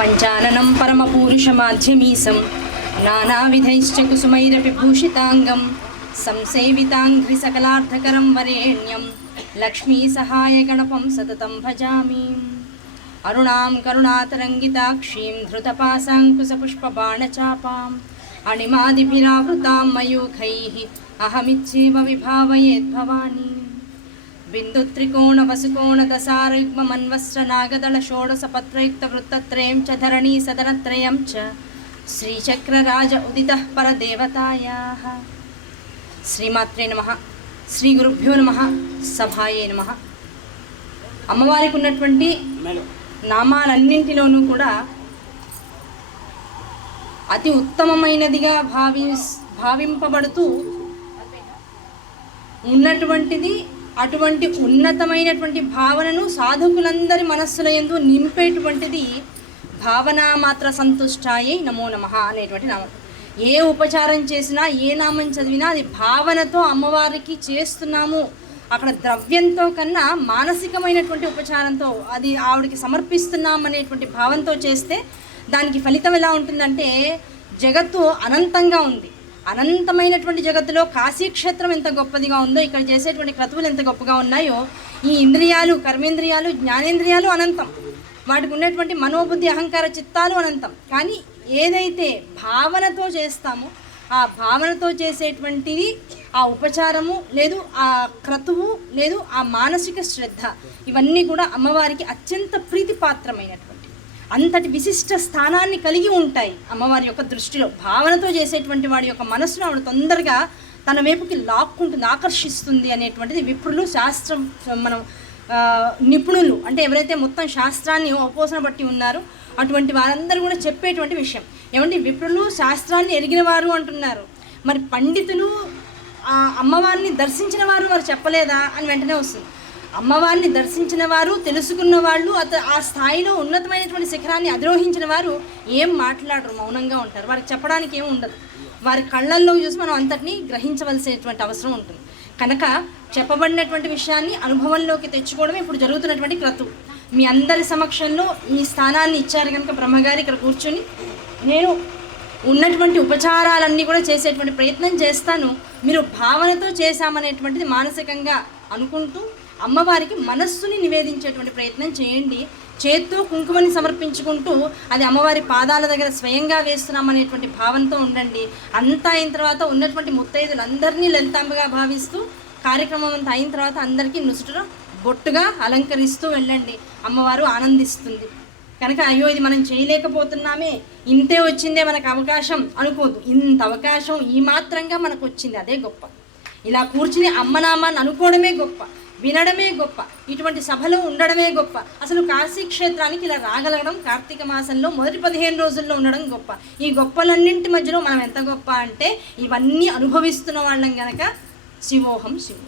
పంచాననం పరమపూరుషమాధ్యమీశం నానావిధైశ్చ కుసుమైరపి భూషితాంగం సంసేవితాంఘ్రి సకలార్థకరం వరేణ్యం లక్ష్మీ సహాయ గణపం సతతం భజామి. అరుణాం కరుణాతరంగితాక్షీం ధృతపాశాంకుశపుష్పబాణచాపాం అణిమాదిభిరావృతాం మయూఖైః అహమిచ్చేవ విభావయేద్భవాని. బిందుత్రికోణవసుకోణదశారుగ్మమన్వస్త్రనాగదళ షోడశపత్రయుక్తవృత్తత్రయం చ ధరణీ సదనత్రయం చ శ్రీచక్రరాజ ఉదితః పరదేవతాయాః. శ్రీమాత్రే నమః. శ్రీ గురుభ్యో నమః. సభాయే నమః. అమ్మవారికి ఉన్నటువంటి నామాలన్నింటిలోనూ కూడా అతి ఉత్తమమైనదిగా భావింపబడుతూ ఉన్నటువంటిది. అటువంటి ఉన్నతమైనటువంటి భావనను సాధకులందరి మనస్సుల యందు నింపేటువంటిది భావనామాత్ర సంతుష్టాయై నమో నమః అనేటువంటి నామం. ఏ ఉపచారం చేసినా, ఏ నామం చదివినా అది భావనతో అమ్మవారికి చేస్తున్నాము, అక్కడ ద్రవ్యంతో కన్నా మానసికమైనటువంటి ఉపచారంతో అది ఆవిడకి సమర్పిస్తున్నాం అనేటువంటి భావంతో చేస్తే దానికి ఫలితం ఎలా ఉంటుందంటే, జగత్తు అనంతంగా ఉంది. అనంతమైనటువంటి జగత్తులో కాశీక్షేత్రం ఎంత గొప్పదిగా ఉందో, ఇక్కడ చేసేటువంటి క్రతువులు ఎంత గొప్పగా ఉన్నాయో, ఈ ఇంద్రియాలు, కర్మేంద్రియాలు, జ్ఞానేంద్రియాలు అనంతం. వాటికి ఉన్నటువంటి మనోబుద్ధి అహంకార చిత్తాలు అనంతం. కానీ ఏదైతే భావనతో చేస్తామో ఆ భావనతో చేసేటువంటిది ఆ ఉపచారము లేదు, ఆ క్రతువు లేదు, ఆ మానసిక శ్రద్ధ, ఇవన్నీ కూడా అమ్మవారికి అత్యంత ప్రీతిపాత్రమైనటువంటి అంతటి విశిష్ట స్థానాన్ని కలిగి ఉంటాయి అమ్మవారి యొక్క దృష్టిలో. భావనతో చేసేటువంటి వాడి యొక్క మనసును ఆవిడ తొందరగా తన వైపుకి లాక్కుంటుంది, ఆకర్షిస్తుంది అనేటువంటిది విప్రులు, శాస్త్రం, మనం నిపుణులు అంటే ఎవరైతే మొత్తం శాస్త్రాన్ని ఉపోసన బట్టి ఉన్నారో అటువంటి వారందరూ కూడా చెప్పేటువంటి విషయం ఏమంటే, విప్రులు శాస్త్రాన్ని ఎరిగిన వారు అంటున్నారు, మరి పండితులు అమ్మవారిని దర్శించిన వారు వారు చెప్పలేదా అని వెంటనే వస్తుంది. అమ్మవారిని దర్శించిన వారు, తెలుసుకున్న వాళ్ళు, ఆ స్థాయిలో ఉన్నతమైనటువంటి శిఖరాన్ని అధిరోహించిన వారు ఏం మాట్లాడరు, మౌనంగా ఉంటారు. వారికి చెప్పడానికి ఏమి ఉండదు. వారి కళ్ళల్లో చూసి మనం అంతటినీ గ్రహించవలసినటువంటి అవసరం ఉంటుంది. కనుక చెప్పబడినటువంటి విషయాన్ని అనుభవంలోకి తెచ్చుకోవడం ఇప్పుడు జరుగుతున్నటువంటి క్రతువు. మీ అందరి సమక్షంలో ఈ స్థానాన్ని ఇచ్చారు కనుక బ్రహ్మగారి ఇక్కడ కూర్చొని నేను ఉన్నటువంటి ఉపచారాలన్నీ కూడా చేసేటువంటి ప్రయత్నం చేస్తాను. మీరు భావనతో చేశామనేటువంటిది మానసికంగా అనుకుంటూ అమ్మవారికి మనస్సుని నివేదించేటువంటి ప్రయత్నం చేయండి. చేత్తో కుంకుమని సమర్పించుకుంటూ అది అమ్మవారి పాదాల దగ్గర స్వయంగా వేస్తున్నామనేటువంటి భావంతో ఉండండి. అంతా అయిన తర్వాత ఉన్నటువంటి ముత్తైదులందరినీ లలితాంబగా భావిస్తూ కార్యక్రమం అంతా అయిన తర్వాత అందరికీ నుసుటలో బొట్టుగా అలంకరిస్తూ వెళ్ళండి. అమ్మవారు ఆనందిస్తుంది. కనుక అయ్యో ఇది మనం చేయలేకపోతున్నామే, ఇంతే వచ్చిందే మనకు అవకాశం అనుకోదు. ఇంత అవకాశం ఈ మాత్రంగా మనకు వచ్చింది, అదే గొప్ప. ఇలా కూర్చుని అమ్మనామాన్ని అనుకోవడమే గొప్ప, వినడమే గొప్ప, ఇటువంటి సభలో ఉండడమే గొప్ప. అసలు కాశీ క్షేత్రానికి ఇలా రాగలగడం కార్తీక మాసంలో మొదటి 15 రోజుల్లో ఉండడం గొప్ప. ఈ గొప్పలన్నింటి మధ్యలో మనం ఎంత గొప్ప అంటే ఇవన్నీ అనుభవిస్తున్న వాళ్ళం గనక శివోహం శివోహం.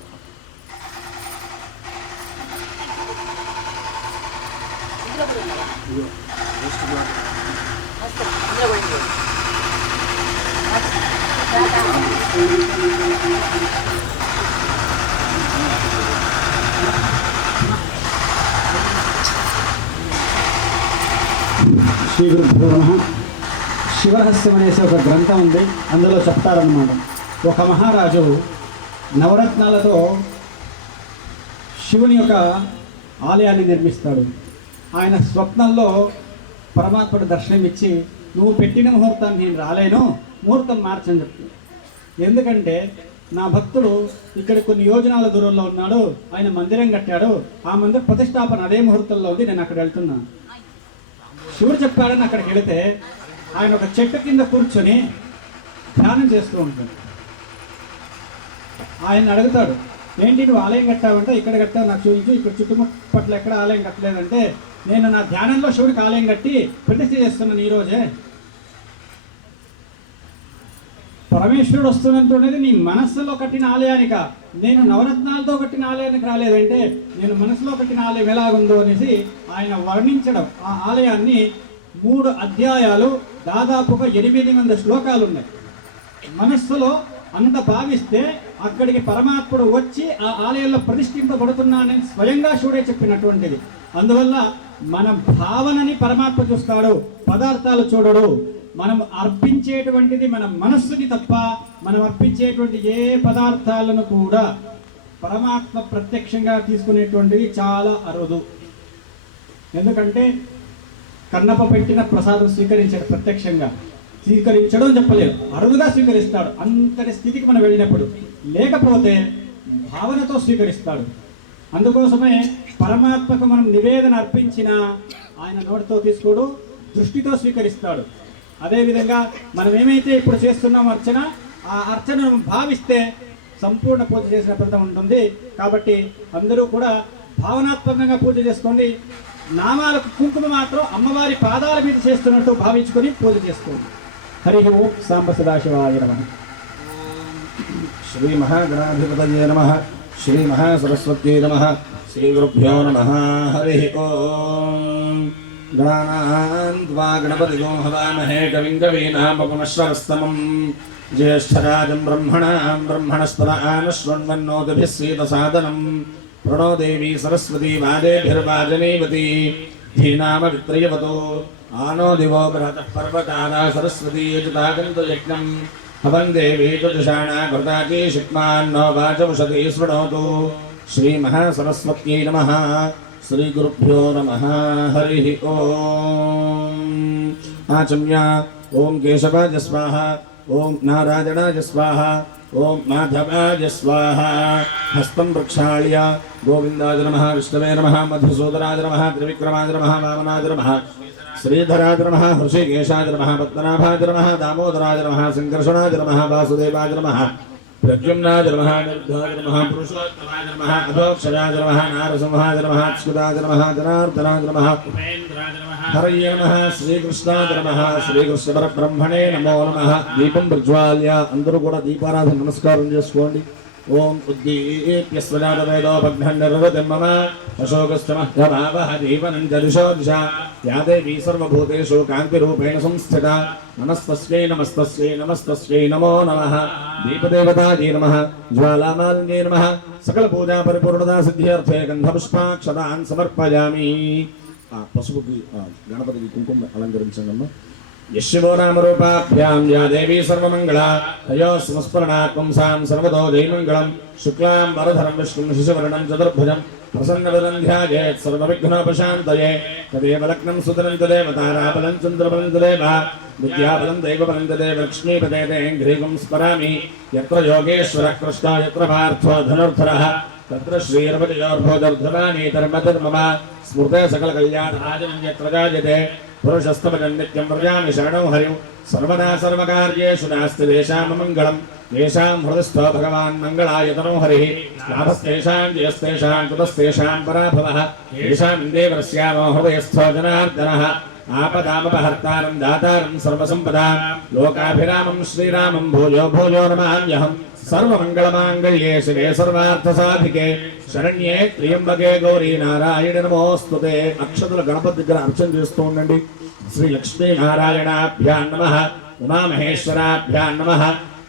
శ్రీ గురుభ్యో నమః. శివరహస్యం అనేసి ఒక గ్రంథం ఉంది, అందులో చెప్తారన్నమాట. ఒక మహారాజు నవరత్నాలతో శివుని యొక్క ఆలయాన్ని నిర్మిస్తాడు. ఆయన స్వప్నంలో పరమాత్ముడు దర్శనమిచ్చి, నువ్వు పెట్టిన ముహూర్తాన్ని నేను రాలేను, ముహూర్తం మార్చని చెప్తాడు. ఎందుకంటే నా భక్తుడు ఇక్కడ కొన్ని యోజనాల దూరంలో ఉన్నాడు, ఆయన మందిరం కట్టాడు, ఆ మందిర ప్రతిష్టాపన అదే ముహూర్తంలో ఉంది, నేను అక్కడ వెళ్తున్నాను. శివుడు చెప్పాడని అక్కడికి వెళితే ఆయన ఒక చెట్టు కింద కూర్చొని ధ్యానం చేస్తూ ఉంటాడు. ఆయన అడుగుతాడు, ఏంటి నువ్వు ఆలయం కట్టావంటే, ఇక్కడ కట్టావు, నాకు చూపించు, ఇక్కడ చుట్టుముట్ల ఎక్కడ ఆలయం కట్టలేదంటే, నేను నా ధ్యానంలో శివుడికి ఆలయం కట్టి ప్రతిష్ఠ చేస్తున్నాను ఈరోజే. పరమేశ్వరుడు వస్తున్నది నీ మనస్సులో కట్టిన ఆలయానిక, నేను నవరత్నాలతో కట్టిన ఆలయానికి రాలేదంటే, నేను మనసులో కట్టిన ఆలయం ఎలాగుందో అనేసి ఆయన వర్ణించడం. ఆ ఆలయాన్ని 3 అధ్యాయాలు, దాదాపుగా 800 శ్లోకాలు ఉన్నాయి. మనస్సులో అంత భావిస్తే అక్కడికి పరమాత్ముడు వచ్చి ఆ ఆలయంలో ప్రతిష్ఠింపబడుతున్నానని స్వయంగా శివుడే చెప్పినటువంటిది. అందువల్ల మన భావనని పరమాత్మ చూస్తాడు, పదార్థాలు చూడడు. మనం అర్పించేటువంటిది మన మనస్సుని తప్ప మనం అర్పించేటువంటి ఏ పదార్థాలను కూడా పరమాత్మ ప్రత్యక్షంగా తీసుకునేటువంటిది చాలా అరుదు. ఎందుకంటే కన్నప్ప పెట్టిన ప్రసాదం స్వీకరించాడు, ప్రత్యక్షంగా స్వీకరించడం చెప్పలేదు, అరుదుగా స్వీకరిస్తాడు. అంతటి స్థితికి మనం వెళ్ళినప్పుడు, లేకపోతే భావనతో స్వీకరిస్తాడు. అందుకోసమే పరమాత్మకు మనం నివేదన అర్పించినా ఆయన నోటితో తీసుకోడు, దృష్టితో స్వీకరిస్తాడు. అదేవిధంగా మనం ఏమైతే ఇప్పుడు చేస్తున్నాం అర్చన, ఆ అర్చనను భావిస్తే సంపూర్ణ పూజ చేసిన ఫలితం ఉంటుంది. కాబట్టి అందరూ కూడా భావనాత్మకంగా పూజ చేసుకోండి. నామాలకు కుంకుమ మాత్రం అమ్మవారి పాదాల మీద చేస్తున్నట్టు భావించుకొని పూజ చేసుకోండి. హరి ఓం సాంబ సదాశివాయ నమః. శ్రీ మహాగణాధిపతయే నమః. శ్రీ మహాసరస్వత్యై నమః. శ్రీ గురుభ్యో నమః. హరి ఓం. గణానాం త్వా గణపతిగం హవామహే కవిం కవీనాముపమశ్రవస్తమం. జ్యేష్ఠరాజం బ్రహ్మణాం బ్రహ్మణస్పద ఆనశృణ్వన్నోతిభిः సీదసాదనం. ప్రణో దేవీ సరస్వతీ వాదేభిర్వాజనేవతి. ధీనామ విత్రయవతో ఆనో దివో బృహతః పర్వతానా సరస్వతీ యజుతాగంతు యజ్ఞం. హవం దేవీ జ్యోతిషాణా ఘృతాచీ శిక్మాన్నో వాచముషతి శృణోతు. శ్రీ మహాసరస్వత్యై నమః. శ్రీ గురుభ్యో నమః. హరి ఓం. ఆచమ్య ఓం కేశవాయ స్వాహ. ఓం నారాయణాయ స్వాహ. ఓం మాధవాయ స్వాహ. హస్తం ప్రక్షాళ్య గోవిందాయ నమః. విష్ణవే నమః. మధుసూదనాయ నమః. త్రివిక్రమాయ నమః. వామనాయ నమః. శ్రీధరాయ నమః. హృషికేశాయ నమః. పద్మనాభాయ నమః. దామోదరాయ నమః. సంకర్షణాయ నమః. వాసుదేవాయ నమః. ప్రద్యుమ్నాయ నమః. నిరుద్ధాయ నమః. పురుషోత్తమాయ నమః. అధోక్షజాయ నమః. నారసింహాయ నమః. అచ్యుతాయ నమః. జనార్దనాయ నమః. ఉపేంద్రాయ నమః. హరయే నమః. శ్రీకృష్ణాయ నమః. శ్రీకృష్ణ పరబ్రహ్మణే నమో నమః. దీపం ప్రజ్వాల్య అందరూ కూడా దీపారాధన నమస్కారం చేసుకోండి. ఓం ఉద్దీప్య స్వజాతవేదోపఘ్నం నిర్వృతిం మమ అశోకస్తమః జీవనం జరుషో దిశా. యా దేవీ సర్వభూతేషు కాంతిరూపేణ సంస్థిత. నమస్తస్యై నమస్తస్యై నమస్తస్యై నమో నమః. దీపదేవతాయై నమః. జ్వాలామాలిన్యై నమః. సకల పూజా పరిపూర్ణతా సిద్ధ్యర్థే గంధపుష్పాక్షతాన్ సమర్పయామి. పసుపుకి గణపతికి కుంకుమ అలంకరించండి అమ్మ. యశివో నామరూపాభ్యాం యా దేవీ సర్వమంగళా. తయో సంస్మరణాత్ పుంసాం సర్వతో జయమంగళం. శుక్లాం వరధరం విష్ణుం శశివర్ణం చతుర్భుజం. ప్రసన్నవదనం ధ్యాయేత్ సర్వవిఘ్నోపశాంతయే. తదేవ లగ్నం సుతరం తదేవ తారాబలం చంద్రబలం తదేవ విద్యాబలం దైవబలం తదేవ లక్ష్మీపదే గ్రీవం స్మరామి. యత్ర యోగేశ్వరః కృష్ణో యత్ర పార్థో ధనుర్ధరః తత్ర శ్రీరమతియోర్భోదర్ధవానీ ధర్మధర్మమ. స్మృతే సకల కళ్యాణాజనం యత్ర జాయతే. పురుషస్తమజం నిత్యం వ్రజామి శరణం హరిం. సర్వదా సర్వకార్యేషు నాస్తి తేషాం మంగళం. తేషాం హృదస్థో భగవాన్ మంగళాయతనో హరిః. లాభస్తేషాం జయస్తేషాం కుతస్తేషాం పరాభవః. తేషాం ఇందేవరస్యామో హృదయస్థో జనార్దనః. ఆపదామపహర్తారం దాతారం సర్వసంపదాం. లోకాభిరామం శ్రీరామం భూయో భూయో నమామ్యహం. సర్వమంగళమాంగళ్యే శివే సర్వార్థసాధికే శరణ్యే త్ర్యంబకే గౌరీ నారాయణ నమోస్తుతే. అక్షతుల గణపతి దగ్గర అర్చన చేస్తూ ఉండండి. శ్రీ లక్ష్మీనారాయణాభ్యాం నమః. ఉమామహేశ్వరాభ్యాం నమః.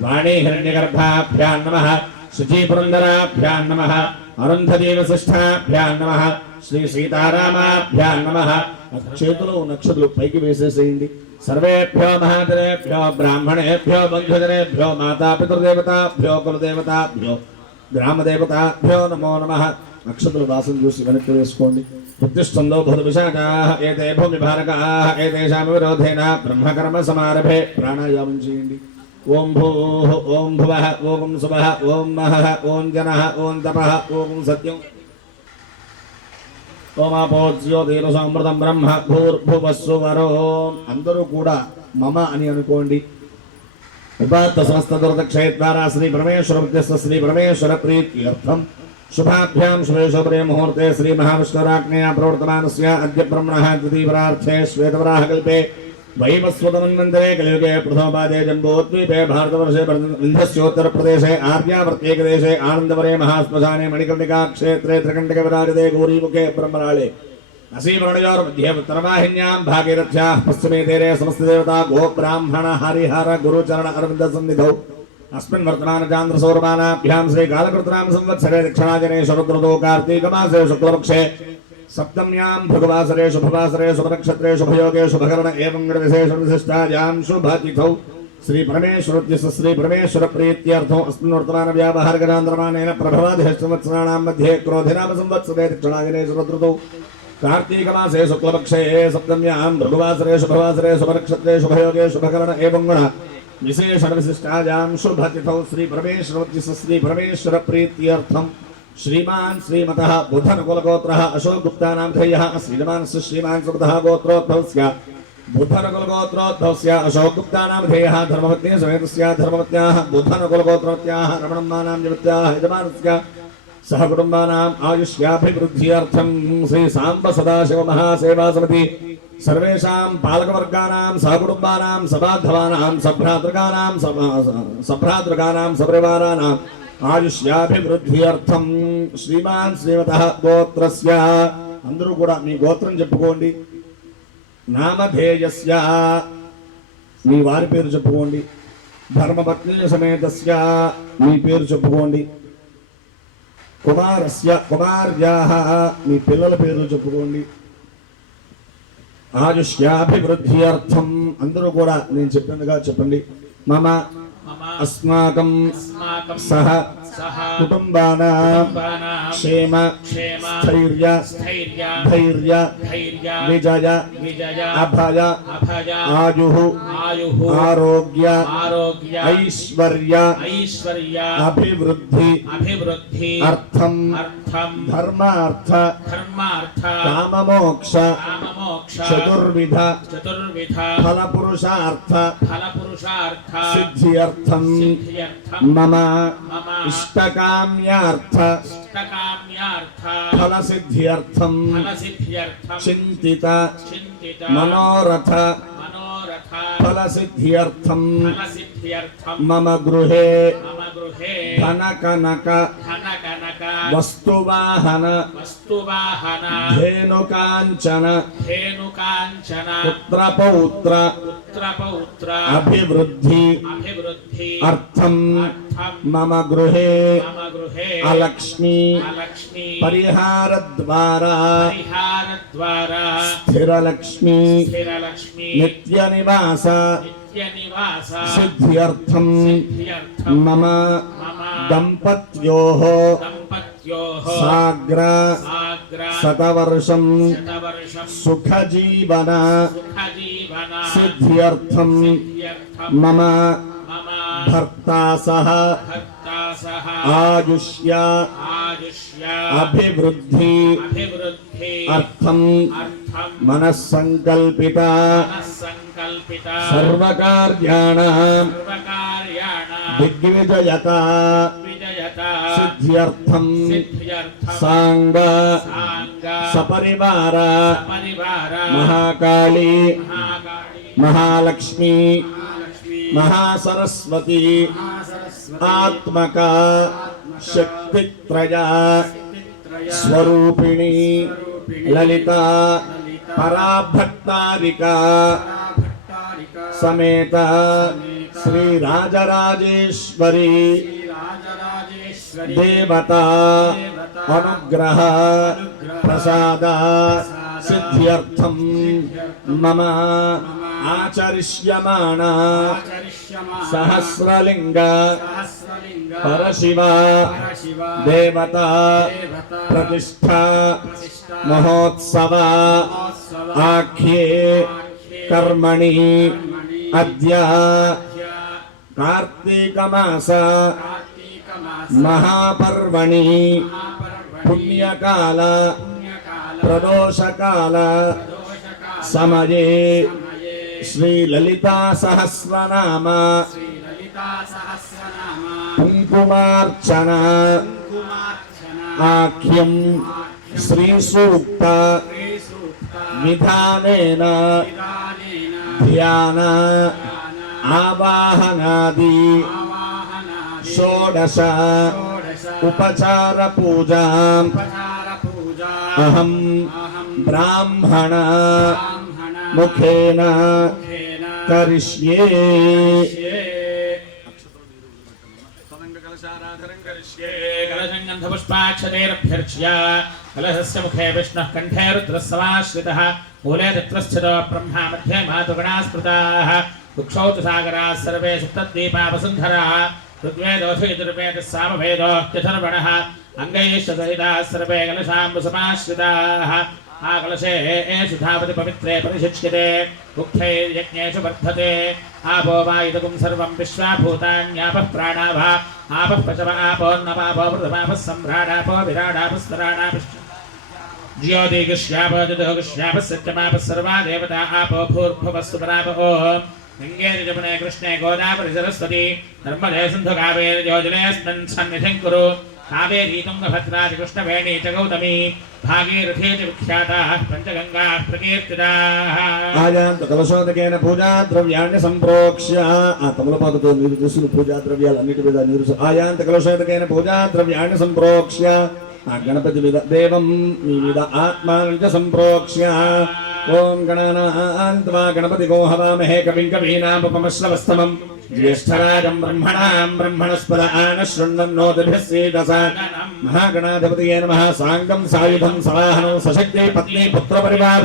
వాణీ హిరణ్యగర్భాభ్యాం నమః. శుచీపురందరాభ్యాం నమః. అరుంధతీ వశిష్ఠాభ్యాం నమః. శ్రీ సీతారామాభ్యాం నమః. చేతులు నక్షత్రులు పైకి వేసేసేయండి. సర్వేభ్యో మహాదేవేభ్యో బ్రాహ్మణేభ్యో బంధుజనేభ్యో మాతాపితృదేవతాభ్యో కులదేవతాభ్యో గ్రామదేవతాభ్యో నమో నమః. నక్షత్రుల వాసన చూసి వెనక్కి వేసుకోండి. ఉత్తిష్టందో భూత విశాఖాః ఏతే భూమిభారకాః ఏతేషాం విరోధేన బ్రహ్మకర్మ సమారభే. ప్రాణాయామం చేయండి. ఓం భూః ఓం భువః ఓం శుభః ఓం మహః ఓం జనః ఓం తపః ఓం సత్యం ఓమాపోజ్యోతిరసమృతం బ్రహ్మ భూర్భువస్సువరో. అందరూ కూడా మమ అని అనుకోండి. ఉపాత్త సమస్త దురదక్షయద్వారా శ్రీ పరమేశ్వర ఉద్దేశ్య శ్రీ పరమేశ్వర ప్రీత్యర్థం శుభాభ్యాం శుభే శుభ్రే ముహూర్తే శ్రీ మహావిష్ణురాజ్ఞయా ప్రవర్తమానస్య అద్య బ్రహ్మణః ద్వితీయపరార్థే శ్వేతవరాహకల్పే వైవస్వతమన్వంతరే కలియుగే ప్రథమపాదే జంబోద్వీపే భారతవర్షే వింధ్యస్యోత్తరప్రదేశే ఆర్యావర్తేకదేశే ఆనందవరే మహాశ్మశానే మణికర్ణికా క్షేత్రే త్రికంటక విరాజితే గౌరీముఖే బ్రహ్మరాళే అసీమరణయోర్मध्ये उत्तरवाहिन्यां भागीरथ्याः पश्चिमे तीरे समस्तदेवता गोब्राह्मण हरिहर गुरुचरण अरविन्द सन्निधौ अस्मिन् वर्तमानचान्द्रसौरमानाभ्यां श्रीकालकृतनाम संवत्सरे दक्षिणाजने शरदृतौ कार्तीकमासे शुक्लपक्षे सप्तम्यां भृगुवासरे शुभवासरे शुभनक्षत्रे शुभयोगे शुभकरण एवं विशेषविशिष्टायां शुभतिथौ श्री परमेश्वर प्रीत्यर्थो अस्मिन् वर्तमान व्यावहारिकनान्द्रमाणेन प्रभवादिष्टवत्सराणां मध्ये क्रोधिनाम संवत्सरे दक्षिणायने शरदृतौ कार्तीक मासे शुक्लपक्षे सप्तम्यां भृगुवासरे शुभवासरे शुभनक्षत्रे शुभयोगे शुभकरण एवं विशेषविशिष्टायां शुभतिथौ श्री परमेश्वर प्रीत्यर्थं श्रीमान श्रीमतः बुधन कुलगोत्रः अशोक गुप्ता नाम धेयः श्रीमान श्रीमान सुबतः गोत्रोद्भवस्य बुधन कुलगोत्रोद्भवस्य अशोक गुप्ता नाम धेयः धर्मपत्नी समेतस्य धर्मपत्न्याः बुधन कुलगोत्रवत्याः रमणम्मानां निमित्ताः यजमानस्य सह कुटुम्बानाम् आयुष्याभिवृद्ध्यर्थं श्री सांब सदाशिव महासेवा समिति सर्वेषां पालकवर्गानां सहकुटुम्बानां सबाधवानां सभ्रातृकानां सपरिवाराणां आयुष्याभिवृद्ध्यर्थं श्रीमान श्रीमतः गोत्रस्य अंदरू కూడా మీ గోత్రం చెప్పుకోండి నామధేయస్య మీ వారి పేరు చెప్పుకోండి ధర్మపత్ని సమేతస్య మీ పేరు చెప్పుకోండి కుమారస్య కుమార్యాః మీ పిల్లల పేరు చెప్పుకోండి ఆయుష్యాభివృద్ధ్యర్థం అందరూ కూడా నేను చెప్పినట్టుగా చెప్పండి మమ अस्माकं सह कुटुम्बानां क्षेम स्थैर्य धैर्य विजय अभय आयुः आरोग्य ऐश्वर्य अभिवृद्धि अर्थं धर्मार्थ काममोक्ष चतुर्विध फलपुरुषार्थ सिद्ध्यर्थं मम इष्टकाम्यार्थ फलसिद्ध्यर्थं चिन्तित मनोरथ फलसिद्ध्यर्थं मम गृहे धनकनक वस्तुवाहन धेनुकाञ्चन पुत्रपौत्र अभिवृद्धि अर्थं मम गृहे अलक्ष्मी परिहारद्वारा स्थिरलक्ष्मी नित्यनिवास सिद्ध्यर्थं मम दम्पत्योः साग्र शतवर्षं सुखजीवन सिद्ध्यर्थं मम भर्ता सह आयुष्य अभिवृद्धि अर्थं मनस्संकल्पित सर्वकार्याणां दिग्विजयता सिद्ध्यर्थं सांग सपरिवार महाकाली महालक्ष्मी महासरस्वती आत्मका शक्तित्रय स्वरूपिणी ललिता पराभट्टारिका समेत श्री राजराजेश्वरी देवता अनुग्रह प्रसाद सिद्ध्यर्थं मम आचरिष्यमाण सहस्रलिंग परशिव देवता प्रतिष्ठा महोत्सव आख्ये कर्मणि अद्य कार्तीक मास महापर्वणि पुण्यकाल प्रदोषकाल समये श्री ललिता सहस्रनाम कुंकुमार्चन आख्यं श्री सूक्त विधानेन ध्यान आवाहनादि षोडश उपचार पूजां अहं ब्राह्मण मुखेन करिष्ये। कलशङ्गन्धपुष्पाक्षतेरभ्यर्च्य कलशस्य मुखे विष्णुः कण्ठे रुद्रः समाश्रितः मूले तत्रस्थितो ब्रह्मा मध्ये मातुगणाः स्मृताः कुक्षौ च सागराः सर्वे सुप्तद्दीपा वसुन्धराः ऋग्वेदोऽथ यजुर्वेदः सामवेदोऽथर्वणः अङ्गैश्च सहिताः सर्वे कलशाम्बुसमाश्रिताः आकलशे एषु धावति पवित्रे परिशिच्यते मुख्यैर्यज्ञेषु वर्धते आपो वा इदगुं सर्वं विश्वाभूतान्यापः प्राणाभा आपः पचव आपोन्नपापो मृतमापः सम्भ्राडापो विराडापस्तराडापश्च ज्योतिकृष्यापो जदोकृष्यापः सत्यमापः सर्वा देवता आपो भूर्भुवस्तु परापो गङ्गे जमुने कृष्णे गोदावरि सरस्वती नर्मदे सिन्धु कावेरि योजनेऽस्मिन् सन्निधिं कुरु कावेरी तुङ्गभद्रादि कृष्णवेणी च गौतमी भागीरथी च विख्याताः पञ्चगङ्गाः प्रकीर्तिताः आयान्तु कलशोदकेन पूजा द्रव्याणि सम्प्रोक्ष्य तमलपाकతో నీరు తీసుకుని పూజా ద్రవ్యాలన్నిటి మీద నీరు ఆయాంత కలశోదకేన పూజా ద్రవ్యాణి సంప్రోక్ష్య ఆ గణపతి మీద దేవం మీ మీద ఆత్మానం చ సంప్రోక్ష్య ఓం గణానాన్త్వా గణపతి గో హవామహే కవిం కవీనాముపమశ్రవస్తమం ज्येष्ठराजं ब्रह्मणां ब्रह्मणस्पद आनशृण्वन्नोतिभिस्सीदसादनं महागणाधिपतये नमः साङ्गं सायुधं सवाहनं सशक्ते पत्नी पुत्रपरिवार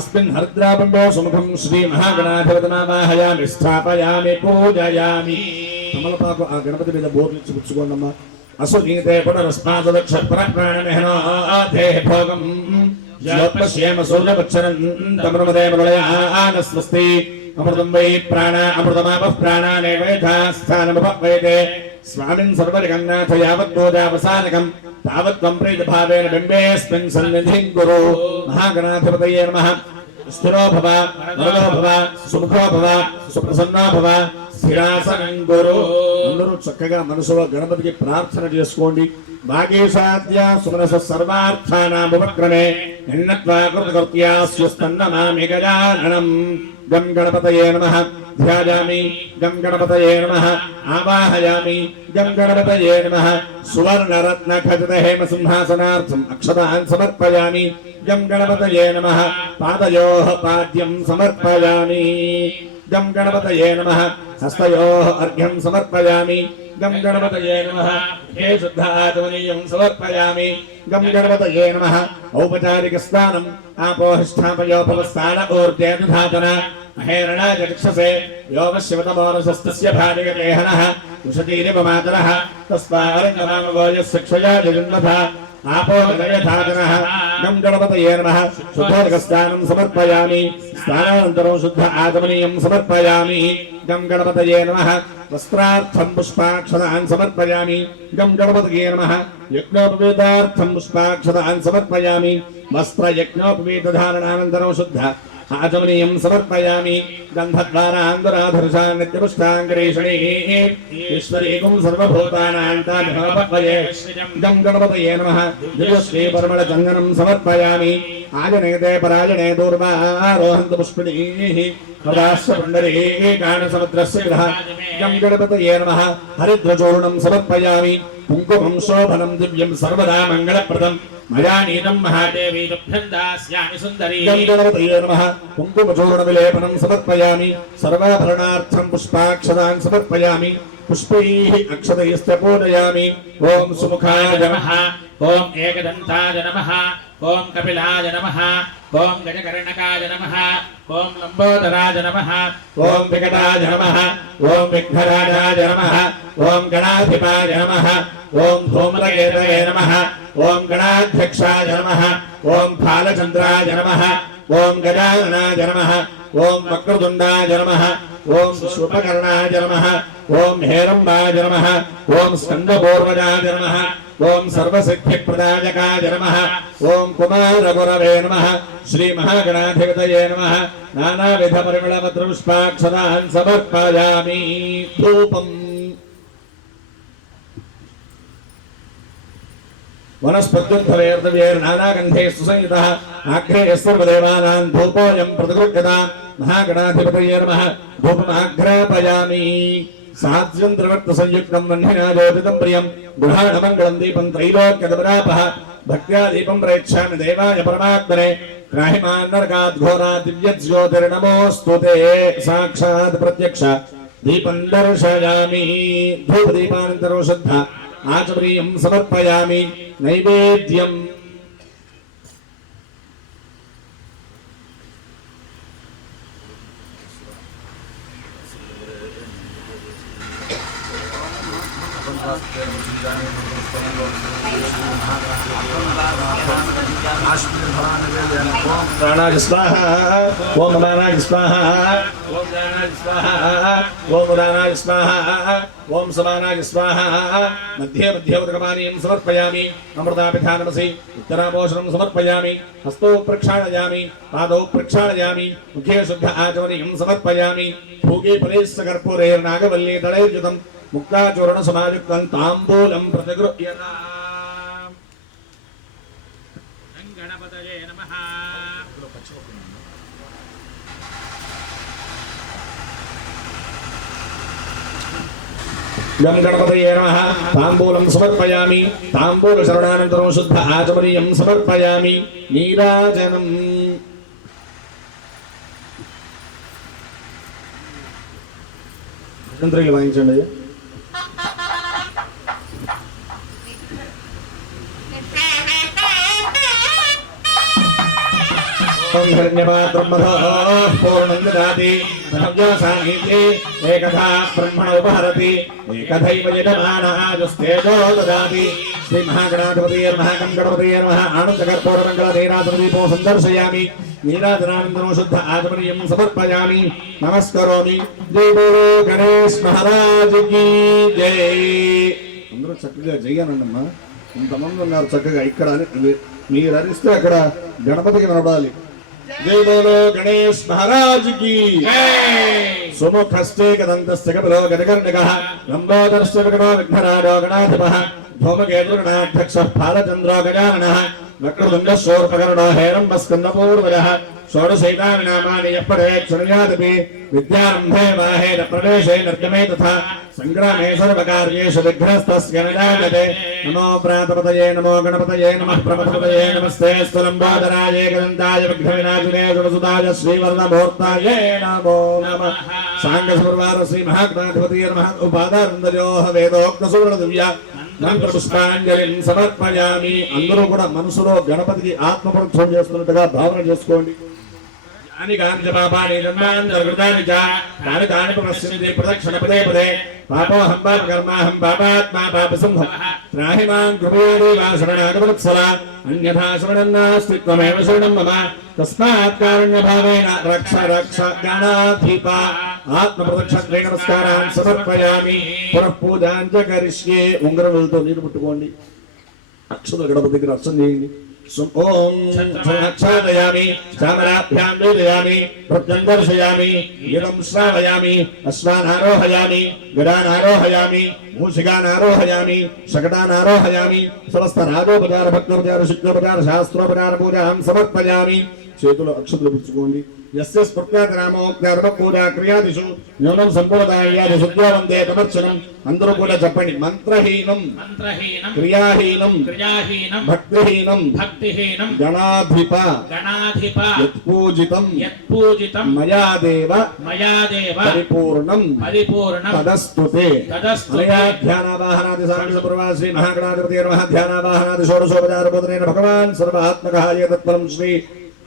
अस्मिन् हरिद्राबिम्बो सुमुखं श्रीमहागणाधिपतिमावाहयामि स्थापयामि पूजयामि कमलपाकु आ गणपति మీద బోర్లిచ్చి పుచ్చుకోండమ్మా అసునీతే పునరస్మాదక్ష ప్రాణమేహనో ఆదేహ భోగం జ్యోత్పశ్యేమ సూర్యవచ్చరం తమృమదే మలయానస్వస్తి अमृतं वै प्राण अमृतमापः प्राणानेव यथास्थानमुपवैते स्वामिन् सर्वजगन्नाथ यावद्बोधावसानकं तावत्त्वं प्रीतभावेन बिम्बेऽस्मिन् सन्निधिं कुरु महागणाधिपतये नमः स्थिरो भव वरदो भव सुमुखो भव सुप्रसन्नो भव స్థిరాసనం గురు అందరూ చక్కగా మనసులో గణపతికి ప్రార్థన చేసుకోండి భాగేశాద్య సుమనస సర్వార్థానాం ఉపక్రమే నిన్నత్వా కృతకృత్యా స్యస్తన్నమామి గజాననం గం గణపతయే నమః ధ్యాయామి గం గణపతయే నమః ఆవాహయామి గం గణపతయే నమః సువర్ణరత్న ఖచిత హేమ సింహాసనార్థం అక్షతాన్ సమర్పయామి గం గణపతయే నమః పాదయోః పాద్యం సమర్పయామి गं गणपतये नमः हस्तयोः अर्घ्यं समर्पयामि गं गणपतये नमः हे शुद्धात्मनीयं समर्पयामि गं गणपतये नमः औपचारिकस्नानम् आपोहिष्ठापयोपवस्थान ऊर्जेऽनुधातन महेरणाजक्षसे योगशिवतमोरसस्तस्य भार्यगलेहनः उषतीरिपमातरः तस्मारङ्गमामगोजस्य क्षया जगन्मथ आपोदयधातनः गं गणपतये नमः शुद्धोदकस्नानं समर्पयामि स्नानानन्तरं शुद्ध आचमनीयं समर्पयामि गं गणपतये नमः वस्त्रार्थं पुष्पाक्षतान् समर्पयामि गं गणपतये नमः यज्ञोपवीतार्थं पुष्पाक्षतान् समर्पयामि वस्त्रयज्ञोपवीतधारणानन्तरं शुद्ध आचमनीयं समर्पयामि गन्धद्वारान्दराधर्षान् नित्यपुष्टाङ्गरीषणीः ईश्वरीकुं सर्वभूतानान्ताभिभवपद्वये गं गणपतये नमः दिव्यश्रीपरिमलचन्दनं समर्पयामि आजनेते पराजने दूर्वारोहन्तु पुष्पिणीः हृदाश्च पुण्डरीः गानसमुद्रस्य विधः गं गणपतये नमः हरिद्रचूर्णं समर्पयामि कुङ्कुमं शोभनं दिव्यं सर्वदा मङ्गलप्रदं मया नीतं महादेवी तुभ्यं दास्यामि सुन्दरी गं गणपतये नमः कुङ्कुमचूर्णविलेपनं समर्पयामि सर्वाभरणार्थं पुष्पाक्षतान् समर्पयामि पुष्पैः अक्षतैश्च पूजयामि ॐ सुमुखाय नमः ॐ एकदन्ताय नमः ॐ कपिलाय नमः ॐ गजकर्णकाय नमः ॐ लम्बोदराय नमः ॐ विकटाय नमः ॐ विघ्नराजाय नमः ॐ गणाधिपाय नमः ॐ धूम्रकेतये नमः ॐ गणाध्यक्षाय नमः ॐ फालचन्द्राय नमः ॐ गजाननाय नमः ॐ वक्रतुण्डाय नमः ॐ विश्वकर्णाय नमः ॐ हेरम्बाय नमः ॐ स्कन्दपूर्वजाय नमः ॐ सर्वसिद्धिप्रदायकाय नमः ॐ कुमारगुरवे नमः श्रीमहागणाधिपतये नमः नानाविधपरिमलपत्रपुष्पाक्षतान् समर्पयामि धूपम् वनस्पत्युद्धवेर्दव्यैर्नानागन्धैः सुसंयुतः आग्रेयः सर्वदेवानां धूपोऽयं प्रतिगृह्यतां महागणाधिपतये नमः धूपमाघ्रापयामि साध्यं त्रिवर्तसंयुक्तं वह्निना ज्योतितं प्रियं गृहाणमङ्गलं दीपं त्रैलोक्यदपरापः भक्त्या दीपं प्रेक्षामि देवाय परमात्मने त्राहिमान्नरकाद्घोरात् दिव्यज्योतिर्नमोऽस्तु ते साक्षात् प्रत्यक्ष दीपं दर्शयामि धूपदीपानन्तरो शुद्ध ఆచమనీయం సమర్పయామి నైవేద్యం ప్రాణాయ స్వాహ ఓం ఉదానాయ స్వాహ ఓం జ్ఞానాయ స్వాహ ఓం ఉదానాయ స్వాహ ఓం సమానాయ స్వాహ మధ్యే మధ్యే ఉదకపానీయం సమర్పయామి అమృతాపిధానమసి ఉత్తరాపోషణం సమర్పయామి హస్తౌ ప్రక్షాళయామి పాదౌ ప్రక్షాళయామి ముఖే శుద్ధ ఆచమనీయం సమర్పయామి భూగే పరేస్ස కర్పూరైర్నాగవల్లి దళైర్యుతం ముక్తాచూర్ణ సమాయుక్తం తాంబూలం ప్రతిగృహ్యతా గణపతయే నమః. గం గణపతయే నమః. తాంబూలం సమర్పయామి తాంబూల శరణానంతరం శుద్ధ ఆచమనీయం సమర్పయామి నీరాజనం మంత్రులు వాయించండి అయ్యా. పూర్ణం దదాతి సాంగీతే ఏకథా బ్రహ్మణ ఉపహరతి ఏకథైవ యజమానస్తేజో దదాతి శ్రీ మహాగణాధిపతేర్మహాకం గణపతేర్మహ ఆనందకర్పూరమంగళదీరాజనదీపో సందర్శయామి నీరాజనానందనో శుద్ధ ఆచమనీయం సమర్పయామి నమస్కరోమి జై బోలో గణేష్ మహారాజ్ కీ జై. అందరూ చక్కగా జయ్యానండమ్మా. ఇంతమంది ఉన్నారు చక్కగా ఇక్కడ మీరు అరిస్తే అక్కడ గణపతికి నడవాలి. జై బోలో గణేష్ మహారాజ్ కి సుముఖస్తే కదంతస్య కపిలో గజకర్ణకః లంబోదరస్య విఘ్నో విఘ్నరాజో గణాధిపః ధూమకేతుర్గణాధ్యక్షః బాలచంద్రో గజాననః వక్రతుండః శూర్పకర్ణో హేరంబస్కందపూర్వజः షోడశైతాని నామాని యః పఠేత్ శృణుయాదపి విద్యారంభే వాహేన ప్రవేశే నిర్గమే తథా సంగ్రామే సర్వకార్యేషు విఘ్నస్తస్య న జాయతే. నమో ప్రాతపతయే నమో గణపతయే నమః ప్రమథపతయే నమస్తే స్థలంబోదరాయ ఏకదంతాయ విఘ్నవినాశినే సురసుతాయ శ్రీవర్ణమూర్తాయ నమో నమః. సాంగస్వర్వార శ్రీ మహాగణాధిపతయే నమః. ఉపాదానందయోః వేదోక్త సువర్ణ దివ్య మంత్ర పుష్పాంజలిం సమర్పయామి. అందరూ కూడా మనసులో గణపతికి ఆత్మపరిచయం చేస్తున్నట్టుగా భావన చేసుకోండి. యాని కాని పాపాని జన్మాంతర్గతాని చ తాని తాని ప్రశ్నించి ప్రదక్షిణ పదే పదే పాపోహం పాప కర్మాహం పాపాత్మా పాపసంభవః త్రాహి మాం కృపయాదేవా శరణాగతవత్సల అన్యథా శరణం నాస్తి త్వమేవ శరణం మమ తస్మాత్ కారుణ్యభావేన రక్ష రక్ష గణాధిప. ఆత్మప్రదక్షిణ నమస్కారాన్ని సమర్పయామి. పునః పూజాం చ కరిష్యే. ఉంగరములతో నీరు ముట్టుకోండి. అక్షర గణపతికి అర్చన చేయండి. ఓం ఛాదయామి చామరాభ్యాం వేదయామి భృత్యం దర్శయామి గిరం శ్రావయామి అశ్వానారోహయామి గడానారోహయామి మూషికానారోహయామి శకటానారోహయామి సమస్త రాజోపచార భక్తోపచార శుద్ధోపచార శాస్త్రోపచార పూజాం సమర్పయామి. చేతులు అక్షతలు పుచ్చుకోండి. యస్య స్ఫృత్యాత్ నామోక్త్యాత్ పూజా క్రియాదిషు న్యూనం సంపూర్ణాయాది శుద్ధవంతే తమర్చనం. అందరూ కూడా చెప్పండి. మంత్రహీనం క్రియాహీనం భక్తిహీనం గణాధిప యత్పూజితం మయా దేవ పరిపూర్ణం తదస్తుతే. అనయా ధ్యానావాహనాది సాంగసపూర్వా శ్రీ మహాగణాధిపతే నమః. ధ్యానావాహనాది షోడశోపచార బోధనేన భగవాన్ సర్వాత్మకః ఏతత్ఫలం శ్రీ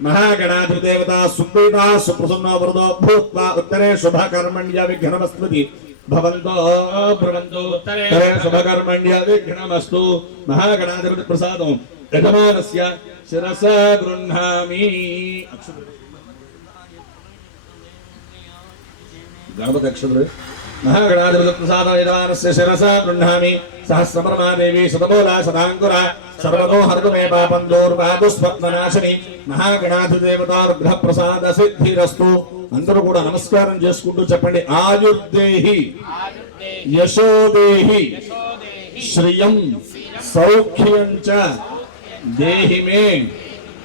మహాగణాధిపదేవతా సుప్రీతా సుప్రసన్నో వరదో భూత్వా ఉత్తరే శుభకర్మణ్య విఘ్నమస్మృతి భవంతో బ్రవంతో ఉత్తరే శుభకర్మణ్య విఘ్నమస్తు. మహాగణాధిపతి ప్రసాదం యజమానస్య శిరసా గృహ్ణామి. గణపతి అక్షతులు మహాగణాధిపతి ప్రసాదం యజమానస్య శిరసా గృహ్ణామి. సహస్రపరమాదేవి శతమూలా శతాంకుర సర్వతో హరతు మే పాపం దూర్వాదుస్వప్ననాశిని. మహాగణాధిదేవతానుగ్రహ ప్రసాద సిద్ధిరస్తు. అందరూ కూడా నమస్కారం చేసుకుంటూ చెప్పండి. ఆయుర్దేహి యశోదేహి శ్రియం సౌఖ్యం చ దేహి మే